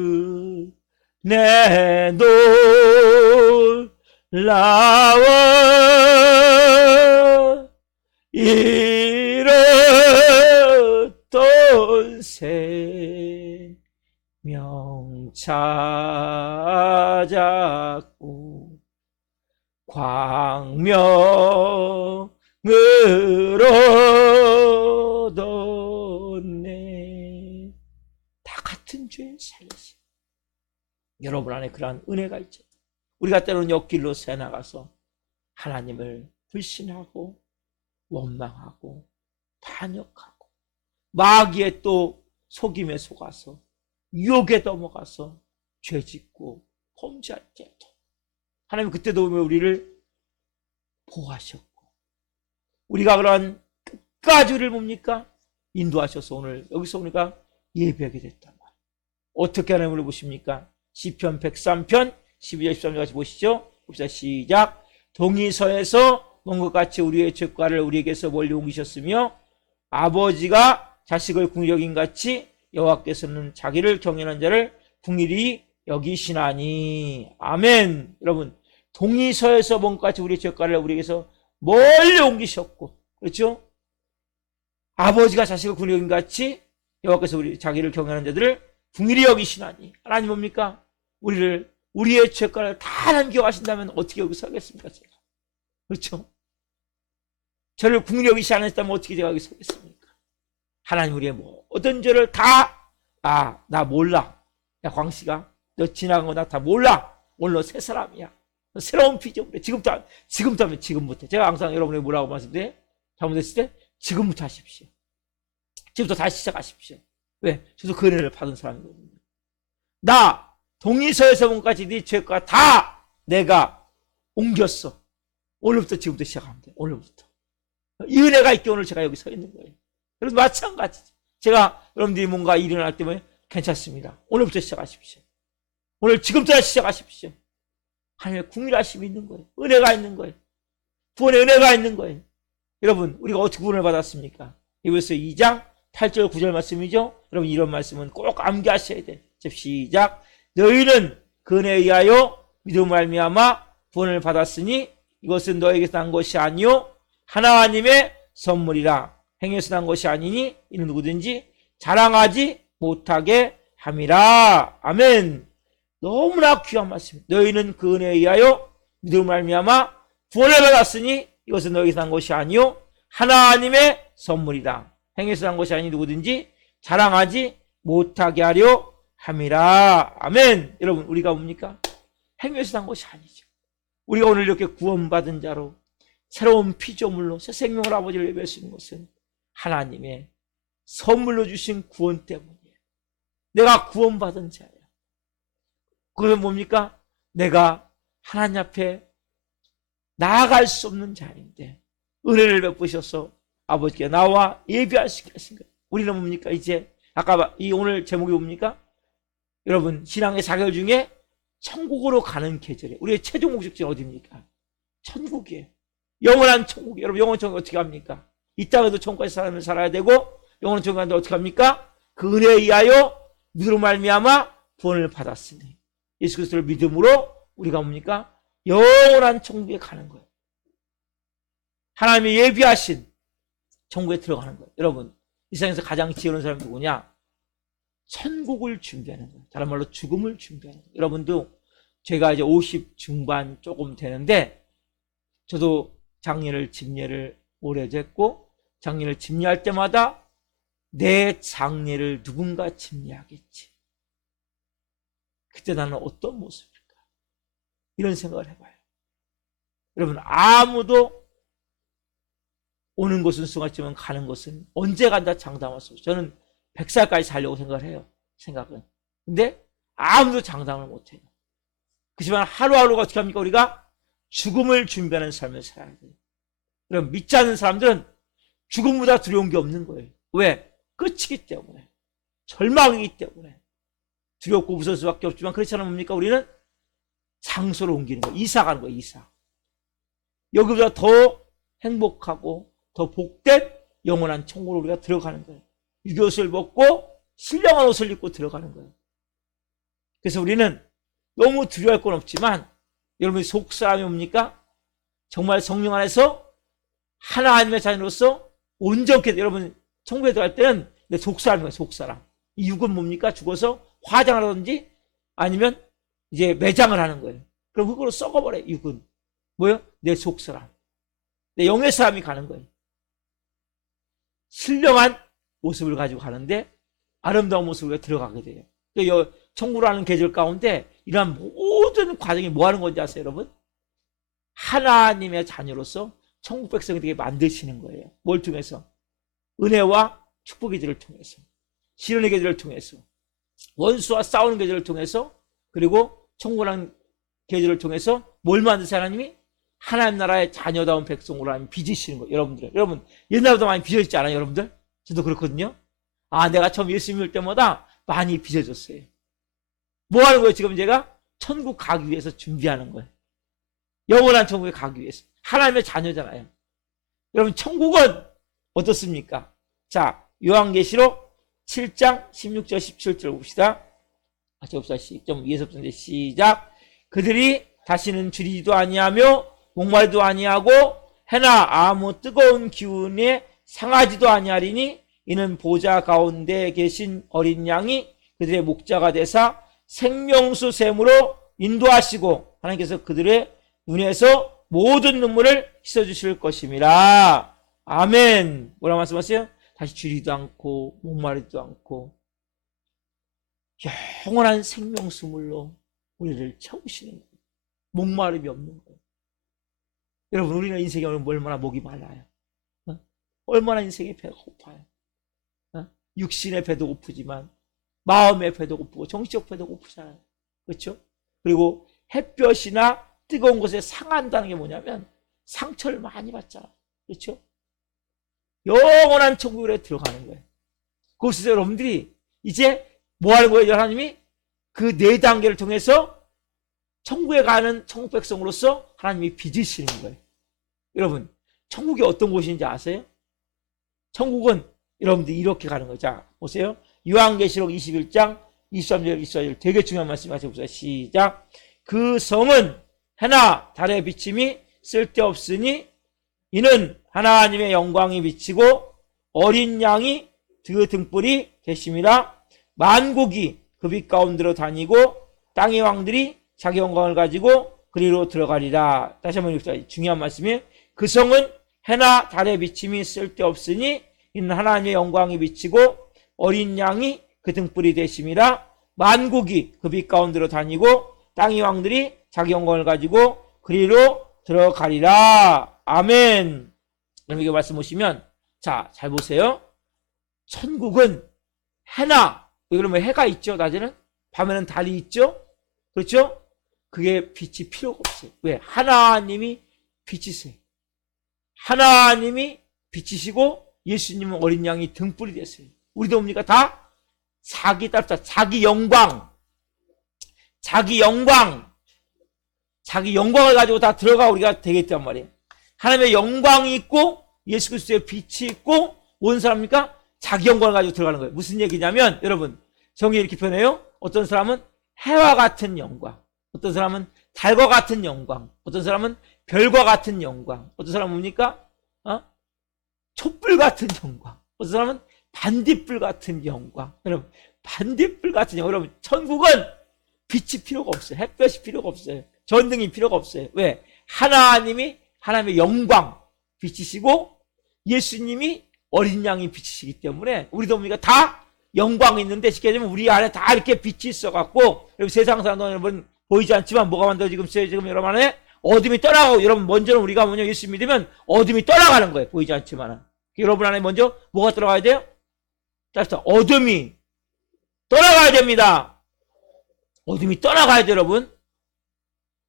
내 놀라워 이뤘던 생명과 찾았고 광명을 얻었네. 다 같은 죄에 살리시. 여러분 안에 그러한 은혜가 있죠. 우리가 때로는 옆길로 새 나가서 하나님을 불신하고 원망하고 반역하고 마귀의 또 속임에 속아서 유혹에 넘어가서 죄짓고 범죄할 때도 하나님 그때도 우리를 보호하셨고 우리가 그러한 끝까지 우리를 뭡니까? 인도하셔서 오늘 여기서 우리가 예배하게 됐단 말이에요. 어떻게 하나님을 보십니까? 시편 103편 12절 13절 같이 보시죠. 봅시다. 시작. 동이서에서 먼 것 같이 우리의 죄과를 우리에게서 멀리 옮기셨으며 아버지가 자식을 궁히 여긴 같이 여호와께서는 자기를 경외하는 자를 궁일이 여기시나니. 아멘. 여러분 동이서에서 먼 것 같이 우리의 죄과를 우리에게서 멀리 옮기셨고 그렇죠? 아버지가 자식을 궁히 여긴 같이 여호와께서 자기를 경외하는 자들을 궁일이 여기시나니. 하나님 뭡니까? 우리의 죄과를 다 남겨가신다면 어떻게 여기 서겠습니까? 제가. 그렇죠? 저를 궁일이 여기시 않으셨다면 어떻게 제가 여기 서겠습니까? 하나님 우리의 모든 죄를 다 나 몰라. 야 광씨가 너 지나간 거 나 다 몰라. 오늘 너 새 사람이야. 새로운 피조물이야. 지금부터 제가 항상 여러분에게 뭐라고 말씀드려요? 잘못했을 때 지금부터 하십시오. 지금부터 다시 시작하십시오. 왜? 저도 그 은혜를 받은 사람이거든요. 나 동이서에서 본까지 네 죄가 다 내가 옮겼어. 오늘부터 지금부터 시작하면 돼. 오늘부터. 이 은혜가 있게 오늘 제가 여기 서 있는 거예요. 그래서 마찬가지죠. 제가 여러분들이 뭔가 일어날 때면 괜찮습니다. 오늘부터 시작하십시오. 오늘 지금부터 시작하십시오. 하나님의 궁일하심이 있는 거예요. 은혜가 있는 거예요. 구원의 은혜가 있는 거예요. 여러분 우리가 어떻게 구원을 받았습니까? 이번에서 2장 8절 9절 말씀이죠. 여러분 이런 말씀은 꼭 암기하셔야 돼. 시작. 너희는 그 은혜에 의하여 믿음을 말미암아 구원을 받았으니 이것은 너에게서 난 것이 아니요 하나님의 선물이라. 행해서 난 것이 아니니 이는 누구든지 자랑하지 못하게 함이라. 아멘. 너무나 귀한 말씀. 너희는 그 은혜에 의하여 믿음을 말미암아 구원을 받았으니 이것은 너에게서 난 것이 아니요 하나님의 선물이다. 행해서 난 것이 아니 누구든지 자랑하지 못하게 하려 함이라. 아멘. 여러분 우리가 뭡니까? 행해서 난 것이 아니죠. 우리가 오늘 이렇게 구원받은 자로 새로운 피조물로 새 생명을 아버지를 예배할 수 있는 것은 하나님의 선물로 주신 구원 때문이에요. 내가 구원받은 자예요. 그것은 뭡니까? 내가 하나님 앞에 나아갈 수 없는 자인데 은혜를 베푸셔서 아버지께 나와 예배할 수 있게 하신 거예요. 우리는 뭡니까? 이제 아까 이 오늘 제목이 뭡니까? 여러분 신앙의 사결 중에 천국으로 가는 계절이에요. 우리의 최종 목적지는 어디입니까? 천국이에요. 영원한 천국이에요. 여러분 영원한 천국 어떻게 합니까? 이 땅에도 천국까지 사람을 살아야 되고 영원한 천국 가는데 어떻게 합니까? 그 은혜에 의하여 믿음으로 말미암아 구원을 받았으니 예수 그리스도를 믿음으로 우리가 뭡니까? 영원한 천국에 가는 거예요. 하나님이 예비하신 천국에 들어가는 거예요. 여러분 이 세상에서 가장 지혜로운 사람이 누구냐? 천국을 준비하는 거예요. 다른 말로 죽음을 준비하는 거예요. 여러분도 제가 이제 50 중반 조금 되는데 저도 장례를 집례를 오래됐고 장례를 집례할 때마다 내 장례를 누군가 집례하겠지. 그때 나는 어떤 모습일까? 이런 생각을 해봐요. 여러분 아무도 오는 곳은 수고하지만 가는 곳은 언제 간다 장담할 수 없어요. 저는 100살까지 살려고 생각을 해요. 생각은. 근데 아무도 장담을 못해요. 그렇지만 하루하루가 어떻게 합니까? 우리가 죽음을 준비하는 삶을 살아야 돼요. 여러분 믿지 않는 사람들은 죽음보다 두려운 게 없는 거예요. 왜? 끝이기 때문에. 절망이기 때문에. 두렵고 무서울 수밖에 없지만 그렇지 않으면 뭡니까? 우리는 장소를 옮기는 거예요. 이사 가는 거예요. 이사. 여기보다 더 행복하고 더 복된 영원한 천국으로 우리가 들어가는 거예요. 유교옷을 벗고 신령한 옷을 입고 들어가는 거예요. 그래서 우리는 너무 두려워할 건 없지만 여러분이 속사람이 뭡니까? 정말 성령 안에서 하나님의 자녀로서 온전케 여러분 천국에 들어갈 때는 속사람인 거예요. 속사람. 이 육은 뭡니까? 죽어서 화장하든지 아니면 이제 매장을 하는 거예요. 그럼 그걸로 썩어버려요. 육은 뭐요? 내 속사람, 내 영의 사람이 가는 거예요. 신령한 모습을 가지고 가는데 아름다운 모습으로 들어가게 돼요. 천국이라는 계절 가운데 이러한 모든 과정이 뭐 하는 건지 아세요, 여러분? 하나님의 자녀로서 천국 백성이 되게 만드시는 거예요. 뭘 통해서? 은혜와 축복의 계절을 통해서, 시련의 계절을 통해서, 원수와 싸우는 계절을 통해서, 그리고 천국이라는 계절을 통해서 뭘 만드세요, 하나님이? 하나님 나라의 자녀다운 백성으로 하나님 빚으시는 거예요. 여러분 옛날보다 많이 빚어졌지 않아요, 여러분들? 저도 그렇거든요. 내가 처음 예수 믿을 때마다 많이 빚어졌어요. 뭐 하는 거예요? 지금 제가 천국 가기 위해서 준비하는 거예요. 영원한 천국에 가기 위해서. 하나님의 자녀잖아요. 여러분, 천국은 어떻습니까? 자, 요한계시록 7장 16절 17절 봅시다. 좀 위에서 시작. 그들이 다시는 줄이지도 아니하며 목마르지도 아니하고 해나 아무 뜨거운 기운에 상하지도 아니하리니 이는 보좌 가운데 계신 어린 양이 그들의 목자가 되사 생명수 샘으로 인도하시고 하나님께서 그들의 눈에서 모든 눈물을 씻어주실 것임이라. 아멘. 뭐라고 말씀하세요? 다시 줄이지도 않고 목마르지도 않고 영원한 생명수물로 우리를 채우시는 거예요. 목마름이 없는 거예요. 여러분, 우리는 인생에 얼마나 목이 말라요. 얼마나 인생의 배가 고파요. 육신의 배도 고프지만 마음의 배도 고프고 정신적 배도 고프잖아요. 그렇죠? 그리고 햇볕이나 뜨거운 곳에 상한다는 게 뭐냐면 상처를 많이 받잖아요. 그렇죠? 영원한 천국에 들어가는 거예요. 그곳에서 여러분들이 이제 뭐 하는 거예요? 하나님이 그 4단계를 통해서 천국에 가는 천국 백성으로서 하나님이 빚으시는 거예요. 여러분, 천국이 어떤 곳인지 아세요? 천국은 여러분들이 이렇게 가는 거예요. 자, 보세요. 요한계시록 21장 23절 24절 되게 중요한 말씀 하셔보세요. 시작. 그 성은 해나 달의 비침이 쓸데없으니 이는 하나님의 영광이 비치고 어린 양이 그 등불이 되심이라. 만국이 그 빛 가운데로 다니고 땅의 왕들이 자기 영광을 가지고 그리로 들어가리라. 다시 한번 읽자. 중요한 말씀이에요. 그 성은 해나 달의 비침이 쓸데없으니 이는 하나님의 영광이 비치고 어린 양이 그 등불이 되심이라. 만국이 그 빛 가운데로 다니고 땅의 왕들이 자기 영광을 가지고 그리로 들어가리라. 아멘. 그럼 이게 말씀 보시면, 자, 잘 보세요. 천국은 해나, 그러면 해가 있죠, 낮에는? 밤에는 달이 있죠? 그렇죠? 그게 빛이 필요가 없어요. 왜? 하나님이 빛이세요. 하나님이 빛이시고 예수님은 어린 양이 등불이 됐어요. 우리도 뭡니까? 다 자기 따뜻한 자기 영광, 자기 영광을 가지고 다 들어가 우리가 되겠단 말이에요. 하나님의 영광이 있고 예수 그리스도의 빛이 있고 뭔 사람입니까? 자기 영광을 가지고 들어가는 거예요. 무슨 얘기냐면 여러분, 성경이 이렇게 표현해요. 어떤 사람은 해와 같은 영광, 어떤 사람은 달과 같은 영광, 어떤 사람은 별과 같은 영광, 어떤 사람은 뭡니까? 촛불 같은 영광, 어떤 사람은 반딧불 같은 영광. 여러분, 반딧불 같은 영광. 여러분, 천국은 빛이 필요가 없어요. 햇볕이 필요가 없어요. 전등이 필요가 없어요. 왜? 하나님의 영광 빛이시고 예수님이 어린 양이 빛이시기 때문에 우리도 뭡니까? 다 영광이 있는데 쉽게 얘기하면 우리 안에 다 이렇게 빛이 있어갖고 여러분, 세상 사람들은 여러분 보이지 않지만 뭐가 만들어 지금 여러분 안에 어둠이 떠나가고, 여러분 먼저는 우리가 뭐냐, 예수 믿으면 어둠이 떠나가는 거예요. 보이지 않지만 여러분 안에 먼저 뭐가 들어가야 돼요? 어둠이 떠나가야 됩니다. 어둠이 떠나가야 돼요, 여러분.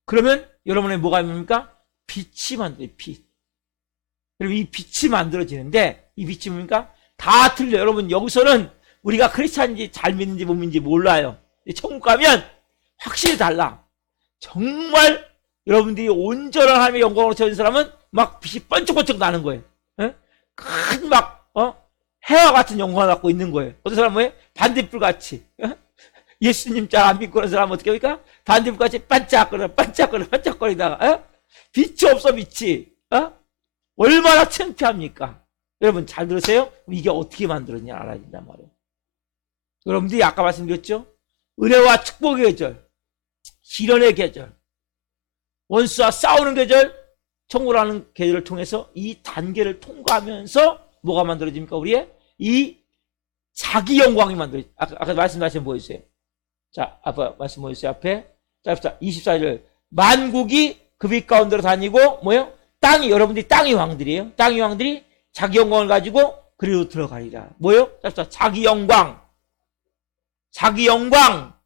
그러면 여러분의 뭐가 뭡니까? 빛이 만들어요. 빛. 그리고 이 빛이 만들어지는데 이 빛이 뭡니까? 다 틀려요. 여러분, 여기서는 우리가 크리스찬인지 잘 믿는지 못 믿는지 몰라요. 천국 가면 확실히 달라. 정말 여러분들이 온전한 하나님의 영광으로 채워진 사람은 막 빛이 번쩍번쩍 나는 거예요. 큰 해와 같은 영광을 갖고 있는 거예요. 어떤 사람은 뭐예요? 반딧불같이. 예수님 잘 안 믿고 그런 사람은 어떻게 합니까? 반딧불같이 반짝거리다가 빛이 없어, 빛이. 얼마나 창피합니까? 여러분, 잘 들으세요? 이게 어떻게 만들었냐 알아야 된단 말이에요. 여러분들이 아까 말씀드렸죠? 은혜와 축복의 계절, 시련의 계절, 원수와 싸우는 계절, 천국이라는 계절을 통해서 이 단계를 통과하면서 뭐가 만들어집니까? 우리의 이 자기 영광이 만들어집니다. 아까 말씀하신 뭐 있어요? 자, 아빠 말씀 뭐 있어요? 앞에. 자, 24절. 만국이 그 빛 가운데로 다니고, 뭐요? 땅이, 여러분들이 땅의 왕들이에요. 땅의 왕들이 자기 영광을 가지고 그리로 들어가리라. 뭐요? 자, 자기 영광. 자기 영광.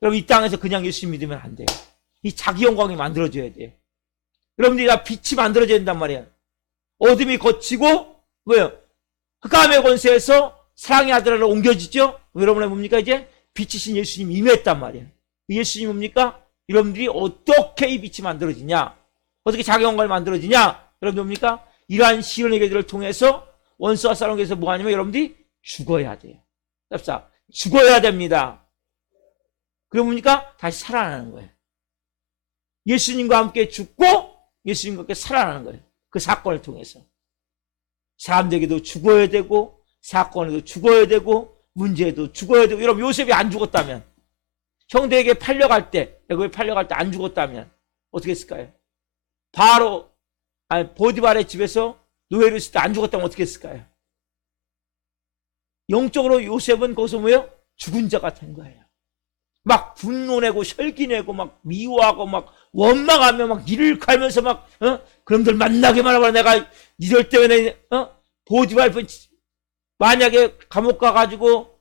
여러분, 이 땅에서 그냥 예수 믿으면 안 돼요. 이 자기 영광이 만들어져야 돼요. 여러분들이 다 빛이 만들어져야 된단 말이에요. 어둠이 거치고, 뭐요? 흑암의 권세에서 사랑의 아들로 옮겨지죠? 여러분의 뭡니까? 이제 빛이신 예수님이 임했단 말이에요. 예수님이 뭡니까? 여러분들이 어떻게 이 빛이 만들어지냐? 어떻게 자기 영광이 만들어지냐? 여러분들 뭡니까? 이러한 시련의 계절을 통해서 원수와 싸우는 계에서 뭐 하냐면 여러분들이 죽어야 돼요. 자, 죽어야 됩니다. 그럼 뭡니까? 다시 살아나는 거예요. 예수님과 함께 죽고 예수님과 함께 살아나는 거예요. 그 사건을 통해서. 사람들에게도 죽어야 되고 사건에도 죽어야 되고 문제에도 죽어야 되고. 여러분 요셉이 안 죽었다면, 형들에게 팔려갈 때, 애굽에 팔려갈 때 안 죽었다면 어떻게 했을까요? 보디발의 집에서 노예로 있을 때 안 죽었다면 어떻게 했을까요? 영적으로 요셉은 거기서 뭐예요? 죽은 자가 된 거예요. 막 분노내고 혈기내고 막 미워하고 막 원망하며 막 이를 갈면서 막 그놈들 만나게만 하라. 내가 니들 때문에 보디발 만약에 감옥 가가지고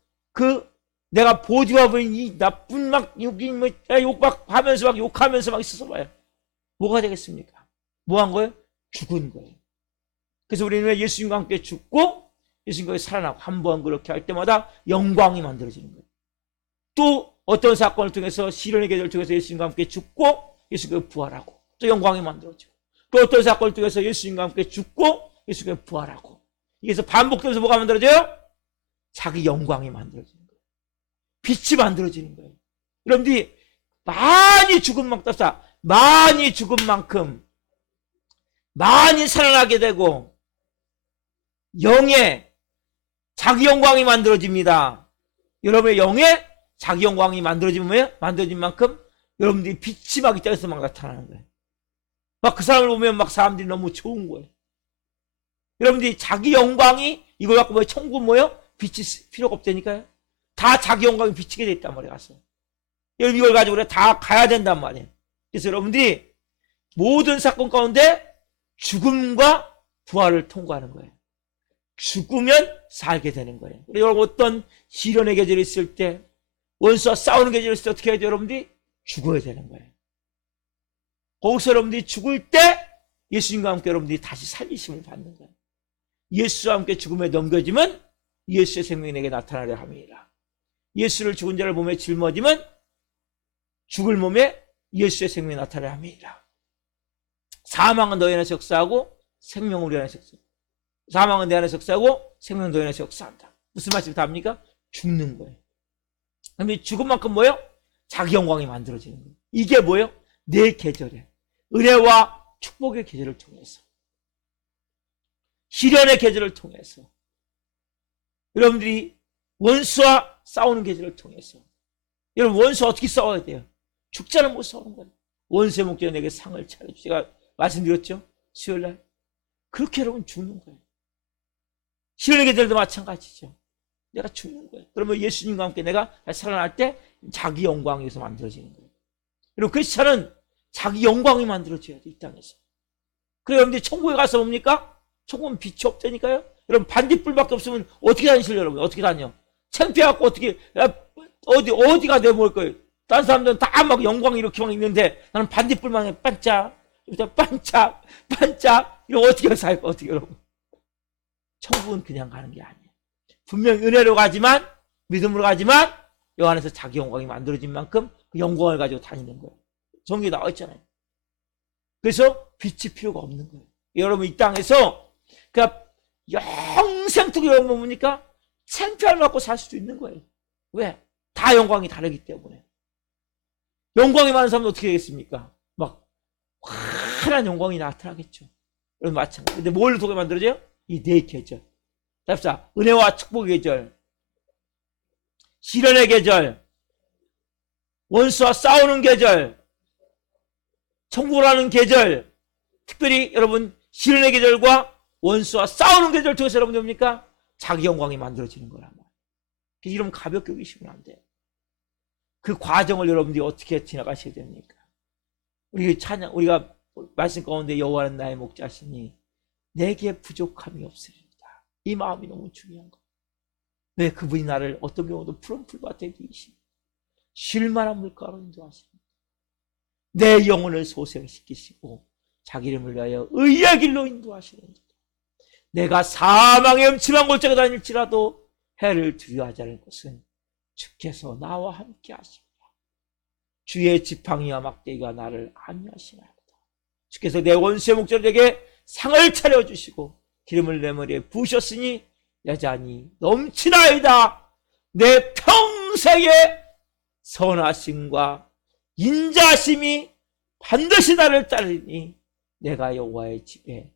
내가 보디발은 이 나쁜 막 여기 뭐 욕박 하면서 막 욕하면서 막 있어서 봐요. 뭐가 되겠습니까? 뭐 한 거예요? 죽은 거예요. 그래서 우리는 예수님과 함께 죽고 예수님과 살아나고 한 번 그렇게 할 때마다 영광이 만들어지는 거예요. 또 어떤 사건을 통해서 시련의 계절을 통해서 예수님과 함께 죽고 예수님과 부활하고 또 영광이 만들어지고, 또 어떤 사건을 통해서 예수님과 함께 죽고 예수님과 부활하고, 이게서 반복되면서 뭐가 만들어져요? 자기 영광이 만들어지는 거예요. 빛이 만들어지는 거예요. 여러분들이 많이 죽은 만큼 많이 살아나게 되고 영에 자기 영광이 만들어집니다. 여러분의 영에 자기 영광이 만들어지면 뭐예요? 만들어진 만큼 여러분들이 빛이 막 이 땅에서 막 나타나는 거예요. 막 그 사람을 보면 막 사람들이 너무 좋은 거예요. 여러분들이 자기 영광이 이걸 갖고 뭐예요? 천국 뭐예요? 빛이 필요가 없다니까요. 다 자기 영광이 비치게 돼 있단 말이에요. 가서. 여러분 이걸 가지고 우리가 다 가야 된단 말이에요. 그래서 여러분들이 모든 사건 가운데 죽음과 부활을 통과하는 거예요. 죽으면 살게 되는 거예요. 여러분 어떤 시련의 계절이 있을 때, 원수와 싸우는 계절이 있을 때 어떻게 해야 돼요? 여러분들이 죽어야 되는 거예요. 거기서 여러분들이 죽을 때 예수님과 함께 여러분들이 다시 살리심을 받는 거예요. 예수와 함께 죽음에 넘겨지면 예수의 생명이 내게 나타나려 함이니라. 예수를 죽은 자를 몸에 짊어지면 죽을 몸에 예수의 생명이 나타나려 함이니라. 사망은 너희 안에서 역사하고 생명은 우리 안에서 역사한다. 사망은 내 안에서 역사하고 생명은 너희 안에서 역사한다. 무슨 말씀이 답니까? 죽는 거예요. 그럼 죽은 만큼 뭐예요? 자기 영광이 만들어지는 거예요. 이게 뭐예요? 내 계절에 은혜와 축복의 계절을 통해서, 시련의 계절을 통해서, 여러분들이 원수와 싸우는 계절을 통해서. 여러분 원수 어떻게 싸워야 돼요? 죽자는 못 싸우는 거예요. 원수의 목전에 내게 상을 차려주. 제가 말씀드렸죠? 수요일날. 그렇게 여러분 죽는 거예요. 시련의 계절도 마찬가지죠. 내가 죽는 거예요. 그러면 예수님과 함께 내가 살아날 때 자기 영광에서 만들어지는 거예요. 그리고 크리스찬은 자기 영광이 만들어져야 돼, 이 땅에서. 그래, 여러분들이 천국에 가서 뭡니까? 천국은 빛이 없다니까요? 여러분, 반딧불밖에 없으면 어떻게 다니실래요, 여러분? 어떻게 다녀? 창피해갖고 어떻게, 어디가 내모을 거예요? 다른 사람들은 다 막 영광이 이렇게 막 있는데 나는 반딧불만 해, 반짝, 반짝, 반짝. 이거 어떻게 살까, 어떻게, 여러분? 천국은 그냥 가는 게 아니에요. 분명히 은혜로 가지만, 믿음으로 가지만, 요 안에서 자기 영광이 만들어진 만큼 그 영광을 가지고 다니는 거예요. 성경에 나와 있잖아요. 그래서 빛이 필요가 없는 거예요. 여러분 이 땅에서 그러니까 영생토록 여러분 뭡니까? 창피함을 갖고 살 수도 있는 거예요. 왜? 다 영광이 다르기 때문에. 영광이 많은 사람은 어떻게 되겠습니까? 막 환한 영광이 나타나겠죠. 여러분 마찬가지. 근데 뭘 통해 만들어져요? 이 네 계절. 답사 은혜와 축복의 계절, 시련의 계절, 원수와 싸우는 계절, 천국을 하는 계절, 특별히 여러분 시련의 계절과 원수와 싸우는 계절 통해서 여러분 뭡니까? 자기 영광이 만들어지는 거란 말이에요. 이러면 가볍게 여기시면 안 돼요. 그 과정을 여러분들이 어떻게 지나가셔야 됩니까? 우리가 말씀 가운데 여호와는 나의 목자시니 내게 부족함이 없으리로다. 이 마음이 너무 중요한 거예요. 왜 그분이 나를 어떤 경우도 푸른 풀밭에 두이시니 쉴 만한 물가로 인도하십니다. 내 영혼을 소생시키시고 자기 이름을 위하여 의의 길로 인도하시는도다. 내가 사망의 음침한 골짜기 다닐지라도 해를 두려워하지 않을 것은 주께서 나와 함께 하십니다. 주의 지팡이와 막대기가 나를 안위하시나이다. 주께서 내 원수의 목전에게 상을 차려주시고 기름을 내 머리에 부으셨으니 내 잔이 넘치나이다. 내 평생의 선하심과 인자심이 반드시 나를 따르니 내가 여호와의 집에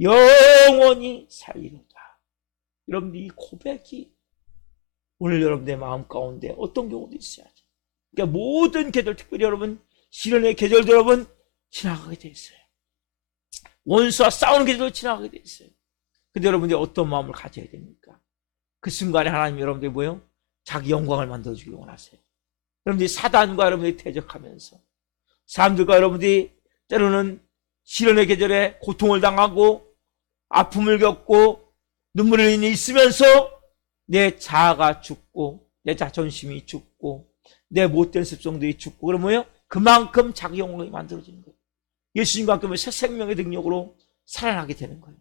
영원히 살리로다. 여러분들 이 고백이 오늘 여러분의 마음 가운데 어떤 경우도 있어야죠. 그러니까 모든 계절, 특별히 여러분 시련의 계절도 여러분 지나가게 돼 있어요. 원수와 싸우는 계절도 지나가게 돼 있어요. 근데 여러분들이 어떤 마음을 가져야 됩니까? 그 순간에 하나님 여러분들이 뭐예요? 자기 영광을 만들어주길 원하세요. 여러분들이 사단과 여러분들이 대적하면서 사람들과 여러분들이 때로는 시련의 계절에 고통을 당하고 아픔을 겪고 눈물을 흘리니 있으면서 내 자아가 죽고 내 자존심이 죽고 내 못된 습성들이 죽고 그러면 뭐예요? 그만큼 자기 영광이 만들어지는 거예요. 예수님과 함께 새 생명의 능력으로 살아나게 되는 거예요.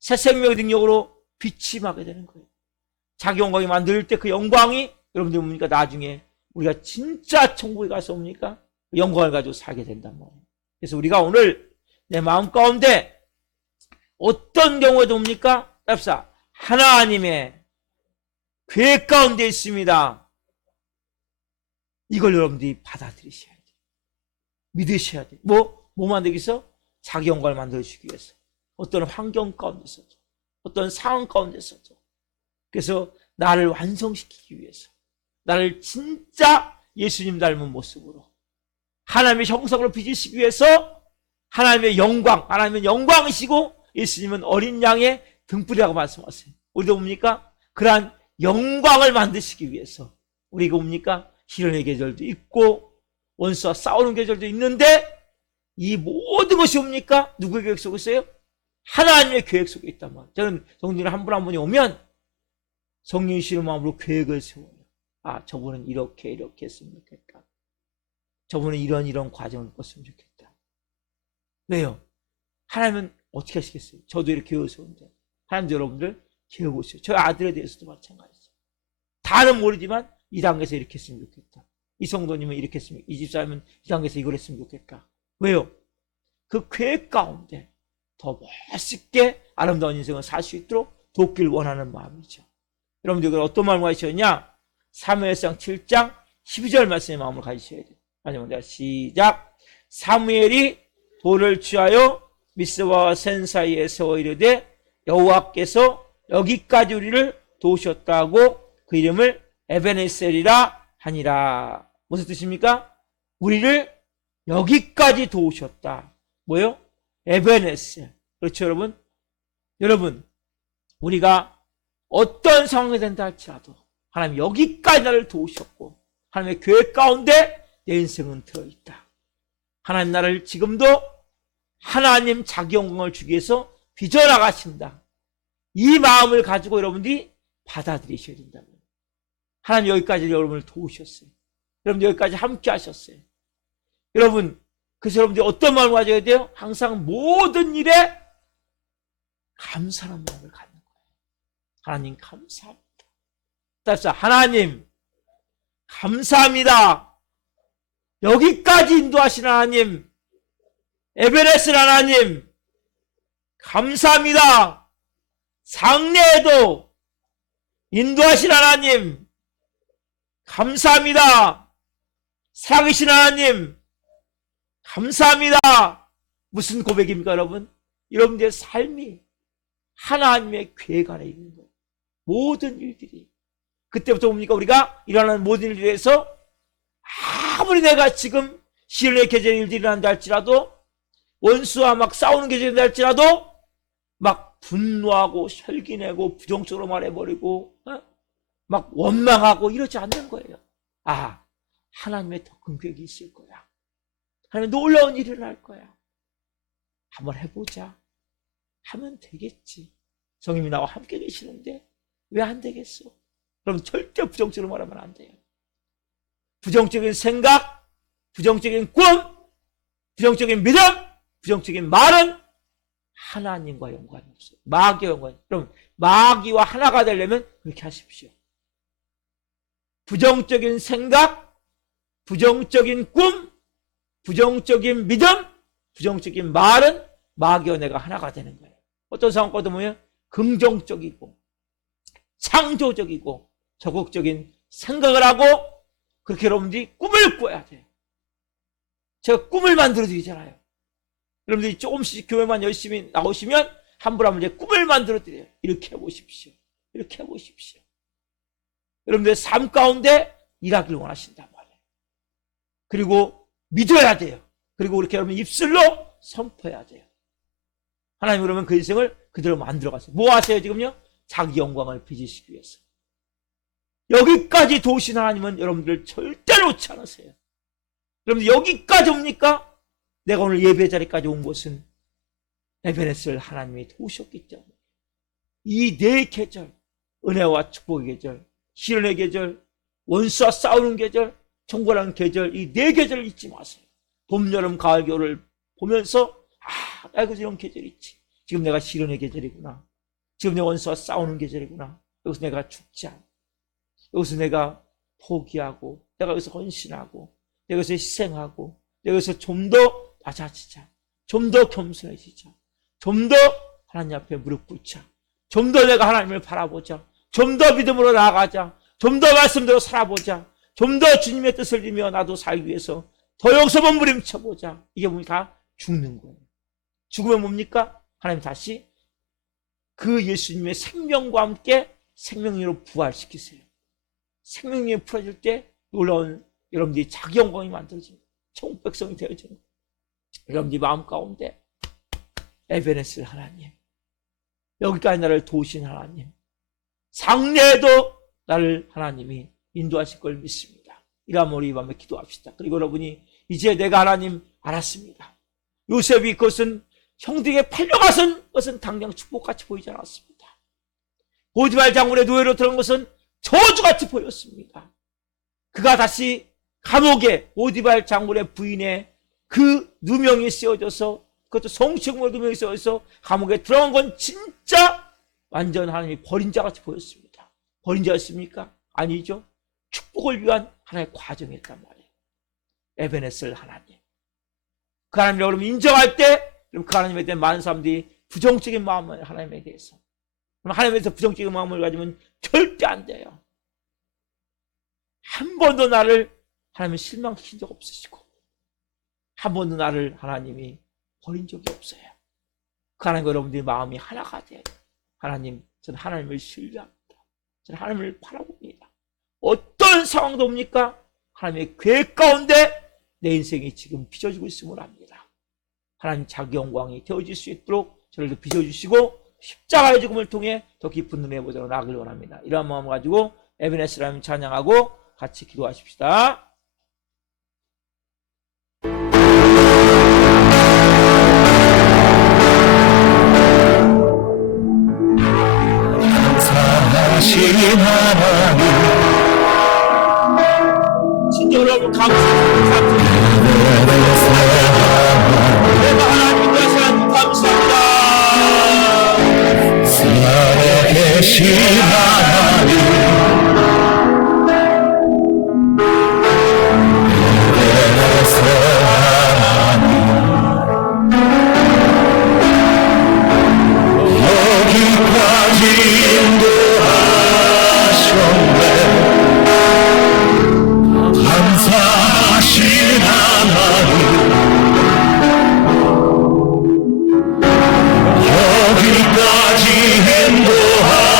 새 생명의 능력으로 빛이 임하게 되는 거예요. 자기 영광이 만들 때 그 영광이 여러분들 뭡니까? 나중에 우리가 진짜 천국에 가서 뭡니까? 영광을 가지고 살게 된단 말이에요. 그래서 우리가 오늘 내 마음 가운데 어떤 경우에도 뭡니까? 답사 하나님의 계획 가운데 있습니다. 이걸 여러분들이 받아들이셔야 돼요. 믿으셔야 돼요. 뭐 만들기 위해서? 자기 영광을 만들어주기 위해서. 어떤 환경 가운데서도, 어떤 상황 가운데서도. 그래서 나를 완성시키기 위해서, 나를 진짜 예수님 닮은 모습으로 하나님의 형상으로 빚으시기 위해서 하나님의 영광, 하나님은 영광이시고 예수님은 어린 양의 등불이라고 말씀하세요. 우리도 뭡니까? 그러한 영광을 만드시기 위해서 우리가 뭡니까? 시련의 계절도 있고 원수와 싸우는 계절도 있는데 이 모든 것이 뭡니까? 누구의 계획 속에 있어요? 하나님의 계획 속에 있단 말이에요. 저는 성도님 한 분 한 분이 오면 성령이시는 마음으로 계획을 세워요. 아, 저분은 이렇게 했으면 좋겠다. 저분은 이런 과정을 겪었으면 좋겠다. 왜요? 하나님은 어떻게 하시겠어요? 저도 이렇게 계획세우는데 하나님도 여러분들 계획을 세워요. 저희 아들에 대해서도 마찬가지죠. 다는 모르지만 이 단계에서 이렇게 했으면 좋겠다. 이 성도님은 이렇게 했으면, 이 집사님은 이 단계에서 이걸 했으면 좋겠다. 왜요? 그 계획 가운데 더 멋있게 아름다운 인생을 살 수 있도록 돕길 원하는 마음이죠. 여러분들 이걸 어떤 마음을 가지셨냐? 사무엘상 7장 12절 말씀의 마음을 가지셔야 돼요. 마지막으로 시작. 사무엘이 돌을 취하여 미스바와 센 사이에 세워 이르되 여호와께서 여기까지 우리를 도우셨다고 그 이름을 에베네셀이라 하니라. 무슨 뜻입니까? 우리를 여기까지 도우셨다. 뭐요? 에베네셀. 그렇죠, 여러분? 여러분, 우리가 어떤 상황이 된다 할지라도 하나님 여기까지 나를 도우셨고 하나님의 계획 가운데 내 인생은 들어있다. 하나님 나를 지금도 하나님 자기 영광을 주기 위해서 빚어나가신다. 이 마음을 가지고 여러분들이 받아들이셔야 된다고요. 하나님 여기까지 여러분을 도우셨어요. 여러분 여기까지 함께 하셨어요. 여러분, 그래서 여러분들이 어떤 마음을 가져야 돼요? 항상 모든 일에 감사한 마음을 갖는 거예요. 하나님 감사합니다. 따라서 하나님 감사합니다. 여기까지 인도하신 하나님, 에베레스 하나님 감사합니다. 상례에도 인도하신 하나님 감사합니다. 살아계신 하나님 감사합니다. 무슨 고백입니까, 여러분? 여러분들의 삶이 하나님의 계획 안에 있는 거예요. 모든 일들이. 그때부터 뭡니까? 우리가 일어나는 모든 일들에서 아무리 내가 지금 시련의 계절이 일어난다 할지라도, 원수와 막 싸우는 계절이 된다 할지라도 막 분노하고 혈기내고 부정적으로 말해버리고 막 원망하고 이러지 않는 거예요. 아, 하나님의 더 큰 계획이 있을 거야. 하나님의 놀라운 일이 일어날 거야. 한번 해보자. 하면 되겠지. 성님이 나와 함께 계시는데 왜 안 되겠어? 그럼 절대 부정적으로 말하면 안 돼요. 부정적인 생각, 부정적인 꿈, 부정적인 믿음, 부정적인 말은 하나님과 연관이 없어요. 마귀와 연관이. 그럼 마귀와 하나가 되려면 그렇게 하십시오. 부정적인 생각, 부정적인 꿈, 부정적인 믿음, 부정적인 말은 마귀와 내가 하나가 되는 거예요. 어떤 상황과도 보면 긍정적이고 창조적이고 적극적인 생각을 하고 그렇게 여러분들이 꿈을 꿔야 돼요. 제가 꿈을 만들어 드리잖아요. 여러분들이 조금씩 교회만 열심히 나오시면 함부로 하면 이제 꿈을 만들어 드려요. 이렇게 해보십시오. 이렇게 해보십시오. 여러분들의 삶 가운데 일하기를 원하신단 말이에요. 그리고 믿어야 돼요. 그리고 이렇게 여러분 입술로 선포해야 돼요. 하나님 그러면 그 인생을 그대로 만들어 가세요. 뭐 하세요 지금요? 자기 영광을 빚으시기 위해서. 여기까지 도우신 하나님은 여러분들 절대 놓지 않으세요. 여러분들 여기까지 옵니까? 내가 오늘 예배 자리까지 온 것은 에베네스를 하나님이 도우셨기 때문에 이 네 계절, 은혜와 축복의 계절, 시련의 계절, 원수와 싸우는 계절, 청구하는 계절, 이 네 계절을 잊지 마세요. 봄, 여름, 가을, 겨울을 보면서 나 여기서 이런 계절이 있지. 지금 내가 시련의 계절이구나. 지금 내 원수와 싸우는 계절이구나. 여기서 내가 죽지 않아. 여기서 내가 포기하고, 내가 여기서 헌신하고, 내가 여기서 희생하고, 내가 여기서 좀 더 낮아지자. 좀 더 겸손해지자. 좀 더 하나님 앞에 무릎 꿇자. 좀 더 내가 하나님을 바라보자. 좀 더 믿음으로 나아가자. 좀 더 말씀대로 살아보자. 좀 더 주님의 뜻을 이루며 나도 살기 위해서 더 여기서 몸부림쳐보자. 이게 다 죽는 거예요. 죽으면 뭡니까? 하나님 다시 그 예수님의 생명과 함께 생명력으로 부활시키세요. 생명력이 풀어질 때 놀라운 여러분들이 자기 영광이 만들어집니다. 천국 백성이 되어지는 거예요. 여러분들이 마음 가운데 에베네스 하나님, 여기까지 나를 도우신 하나님, 상례에도 나를 하나님이 인도하실 걸 믿습니다. 이러면 우리 이 밤에 기도합시다. 그리고 여러분이 이제 내가 하나님 알았습니다. 요셉이 그것은 형들에게 팔려가선 것은 당장 축복같이 보이지 않았습니다. 보디발 장군의 노예로 들어간 것은 저주같이 보였습니다. 그가 다시 감옥에 보디발 장군의 부인의 그 누명이 씌워져서, 그것도 성추행으로 누명이 씌워져서 감옥에 들어간 건 진짜 완전 하나님이 버린 자같이 보였습니다. 버린 자였습니까? 아니죠. 축복을 위한 하나의 과정이었단 말이에요. 에베네셀 하나님. 그 하나님을 여러분 인정할 때 그 하나님에 대한 많은 사람들이 부정적인 마음을 하나님에 대해서, 하나님에 대해서 부정적인 마음을 가지면 절대 안 돼요. 한 번도 나를 하나님이 실망시킨 적 없으시고 한 번도 나를 하나님이 버린 적이 없어요. 그 하나님과 여러분들의 마음이 하나가 돼요. 하나님, 저는 하나님을 신뢰합니다. 저는 하나님을 바라봅니다. 어떤 상황도 옵니까? 하나님의 계획 가운데 내 인생이 지금 빚어지고 있음을 압니다. 하나님 자기 영광이 되어질 수 있도록 저를 빚어주시고 십자가의 죽음을 통해 더 깊은 눈에 보도록 나아가길 원합니다. 이러한 마음을 가지고 에베네스를 하나님 찬양하고 같이 기도하십시다. 사랑하신 하나님, 진정으로 여러분 감사합니다. 내가 하나님 다시 하나님 감사합니다. 살아계신 하나님, 여기까지 인도하셨네. 감사하신 하나님, 여기까지 인도하셨네.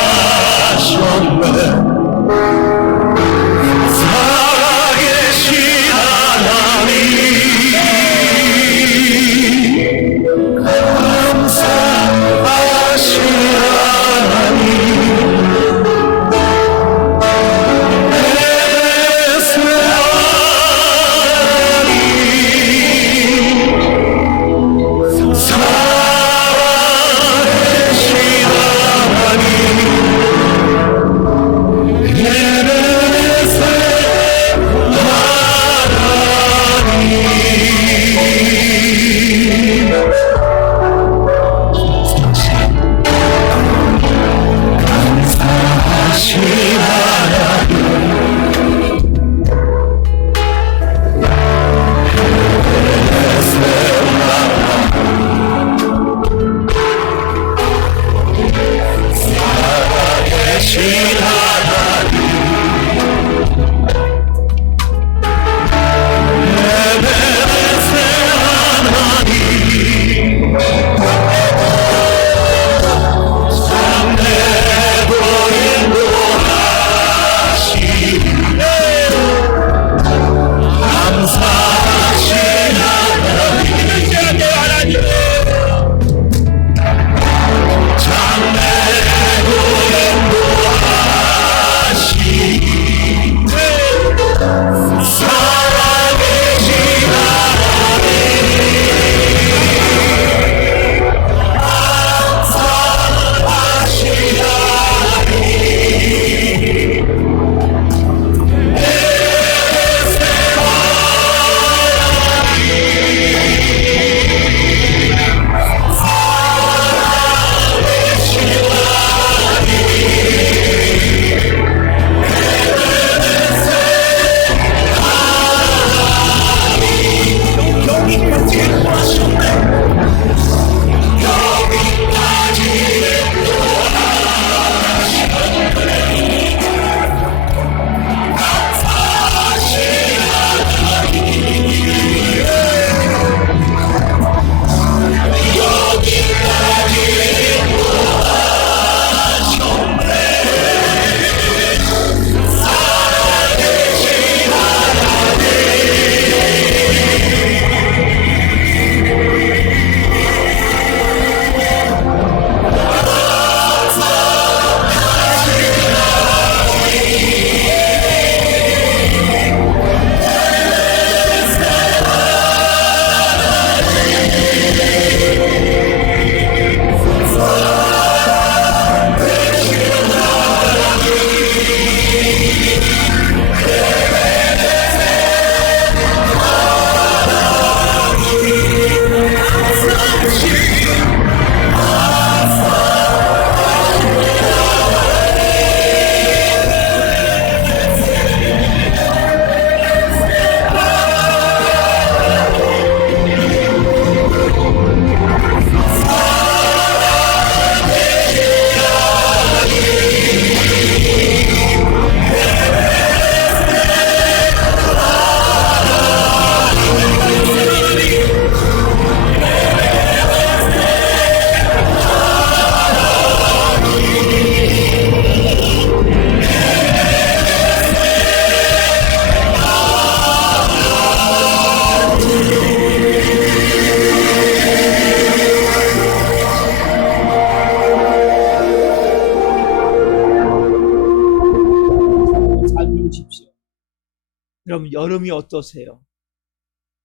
여러분, 여름이 어떠세요?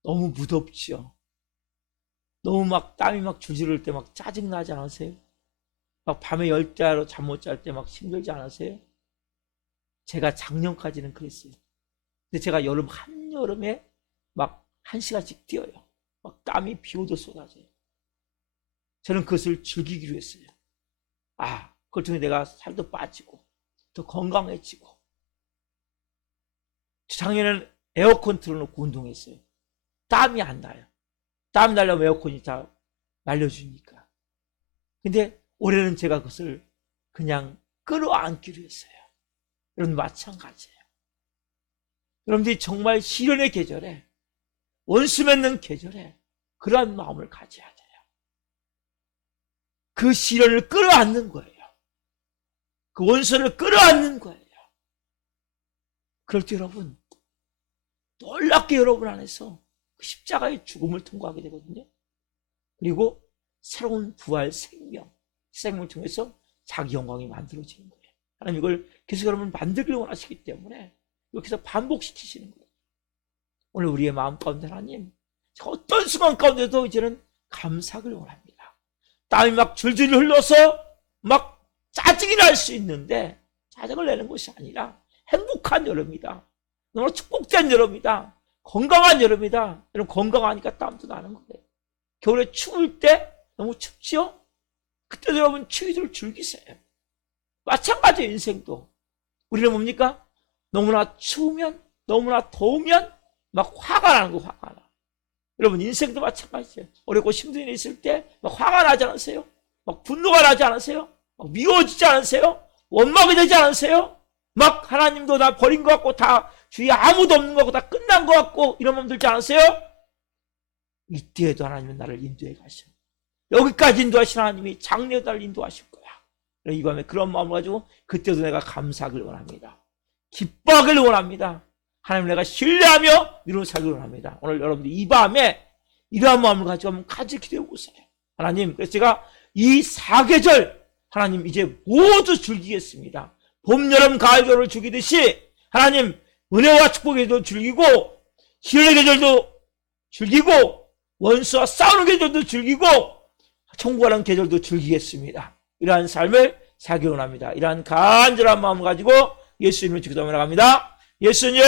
너무 무덥지요? 너무 막 땀이 막 줄줄 흘 때 막 짜증나지 않으세요? 막 밤에 열대야로 잠 못 잘 때 막 힘들지 않으세요? 제가 작년까지는 그랬어요. 근데 제가 한여름에 막 1시간씩 뛰어요. 막 땀이 비 오듯 쏟아져요. 저는 그것을 즐기기로 했어요. 그걸 통해 내가 살도 빠지고 더 건강해지고. 작년에는 에어컨 틀어놓고 운동했어요. 땀이 안 나요. 땀 나려면 에어컨이 다 날려주니까. 근데 올해는 제가 그것을 그냥 끌어안기로 했어요. 여러분, 마찬가지예요. 여러분들이 정말 시련의 계절에, 원수 맺는 계절에 그러한 마음을 가져야 돼요. 그 시련을 끌어안는 거예요. 그 원수를 끌어안는 거예요. 그럴 때 여러분, 놀랍게 여러분 안에서 그 십자가의 죽음을 통과하게 되거든요. 그리고 새로운 부활 생명을 통해서 자기 영광이 만들어지는 거예요. 하나님 이걸 계속 여러분 만들기를 원하시기 때문에 이렇게 해서 반복시키시는 거예요. 오늘 우리의 마음 가운데 하나님, 어떤 순간 가운데도 이제는 감사하기를 원합니다. 땀이 막 줄줄 흘러서 막 짜증이 날 수 있는데 짜증을 내는 것이 아니라 행복한 여름이다. 너무 축복된 여름이다. 건강한 여름이다. 여러분, 건강하니까 땀도 나는 거예요. 겨울에 추울 때 너무 춥지요? 그때도 여러분 추위를 즐기세요. 마찬가지예요. 인생도. 우리는 뭡니까? 너무나 추우면, 너무나 더우면 막 화가 나는 거, 화가 나. 여러분, 인생도 마찬가지예요. 어렵고 힘든 일이 있을 때 막 화가 나지 않으세요? 막 분노가 나지 않으세요? 막 미워지지 않으세요? 원망이 되지 않으세요? 막 하나님도 나 버린 것 같고 다 주위에 아무도 없는 것 같고 다 끝난 것 같고 이런 마음 들지 않으세요? 이때에도 하나님은 나를 인도해 가셔. 여기까지 인도하신 하나님이 장래에도 나를 인도하실 거야. 이 밤에 그런 마음을 가지고 그때도 내가 감사하길 원합니다. 기뻐하길 원합니다. 하나님 내가 신뢰하며 믿음으로 살길 원합니다. 오늘 여러분들 이 밤에 이러한 마음을 가지고 한번 같이 기도해 보세요. 하나님, 그래서 제가 이 4계절 하나님 이제 모두 즐기겠습니다. 봄, 여름, 가을, 겨울을 즐기듯이 하나님 은혜와 축복의 계절도 즐기고 시련의 계절도 즐기고 원수와 싸우는 계절도 즐기고 천국하는 계절도 즐기겠습니다. 이러한 삶을 살기 원합니다. 이러한 간절한 마음을 가지고 예수 이름으로 기도하며 나갑니다. 예수님,